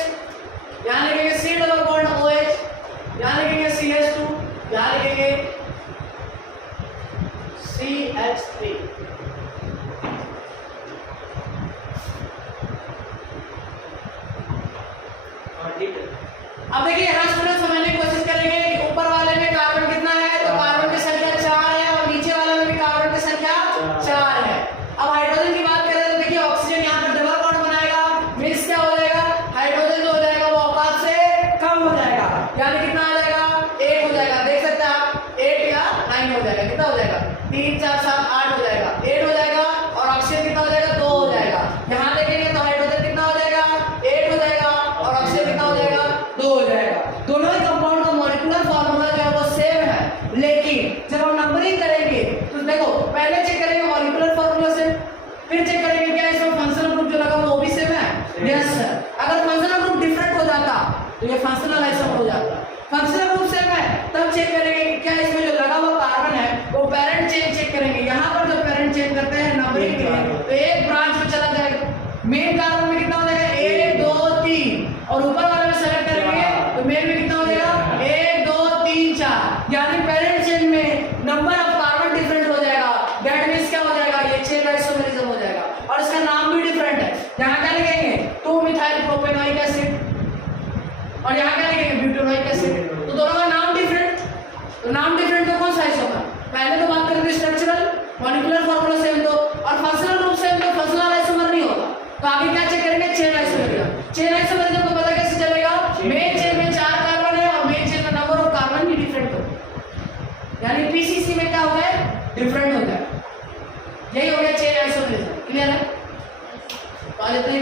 यहां लिखेंगे C डबल बॉन्ड OH यहां लिखेंगे CH2 यहां लिखेंगे CH3। अब देखिए यहां स्टूडेंट समझने की कोशिश करेंगे कि ऊपर वाले में कार्बन कितना है तो कार्बन की संख्या 4 है और नीचे वाले में भी कार्बन की संख्या 4 है। अब हाइड्रोजन की बात करें तो देखिए ऑक्सीजन यहां पर डबल बॉन्ड बनाएगा मिक्स क्या हो जाएगा? हाइड्रोजन जो हो जाएगा वो औकात से कम हो जाएगा यानी कितना आ जाएगा? 8 हो जाएगा। देख सकते हैं आप 8 या 9 हो जाएगा। कितना हो जाएगा? 3 4 7 8 हो जाएगा। 8 हो जाएगा और ऑक्सीजन कितना हो जाएगा? 2 हो जाएगा। यहां देखेंगे तो हाइड्रोजन कितना हो जाएगा? 8 हो जाएगा और ऑक्सीजन कितना हो जाएगा? 2 हो जाएगा। दोनों ही कंपाउंड का मॉलिक्यूलर फार्मूला जो है वो सेम है। लेकिन जब हम नंबरिंग करेंगे तो देखो पहले चेक करेंगे मॉलिक्यूलर फार्मूला से फिर चेक करेंगे क्या इसमें फंक्शनल ग्रुप जो लगा वो भी सेम है? Yes sir. अगर फंक्शनल ग्रुप डिफरेंट हो जाता तो ये फंक्शनल आइसोमर हो जाता। फंक्शनल ग्रुप सेम है तब चेक करेंगे कि क्या इसमें जो लगा हुआ कार्बन है वो पेरेंट चेन चेक करेंगे। यहां पर जो पेरेंट चेन करते हैं नंबरिंग के लिए तो एक ब्रांच में चला जाएगा। मेन कार्बन में कितना हो जाएगा? 1 2 3 और ऊपर वाले में सेलेक्ट करेंगे तो मेन में कितना हो जाएगा? 1 2 3 4 यानी पेरेंट चेन में नंबर ऑफ कार्बन डिफरेंट हो जाएगा। दैट मींस क्या हो जाएगा? ये चेन आइसोमरिज्म हो जाएगा और इसका नाम भी डिफरेंट है। यहां क्या लिखेंगे? 2 मिथाइल प्रोपेनोइक एसिड और यहां क्या लिखेंगे? Butanoic acid. तो दोनों का नाम डिफरेंट। तो नाम डिफरेंट तो कौन सा आइसोमर? पहले तो बात करेंगे यानी पीसीसी में क्या होता है, डिफरेंट होता है। यही हो गया चेन आइसोमरिज्म। क्लियर है? तो आज इतना ही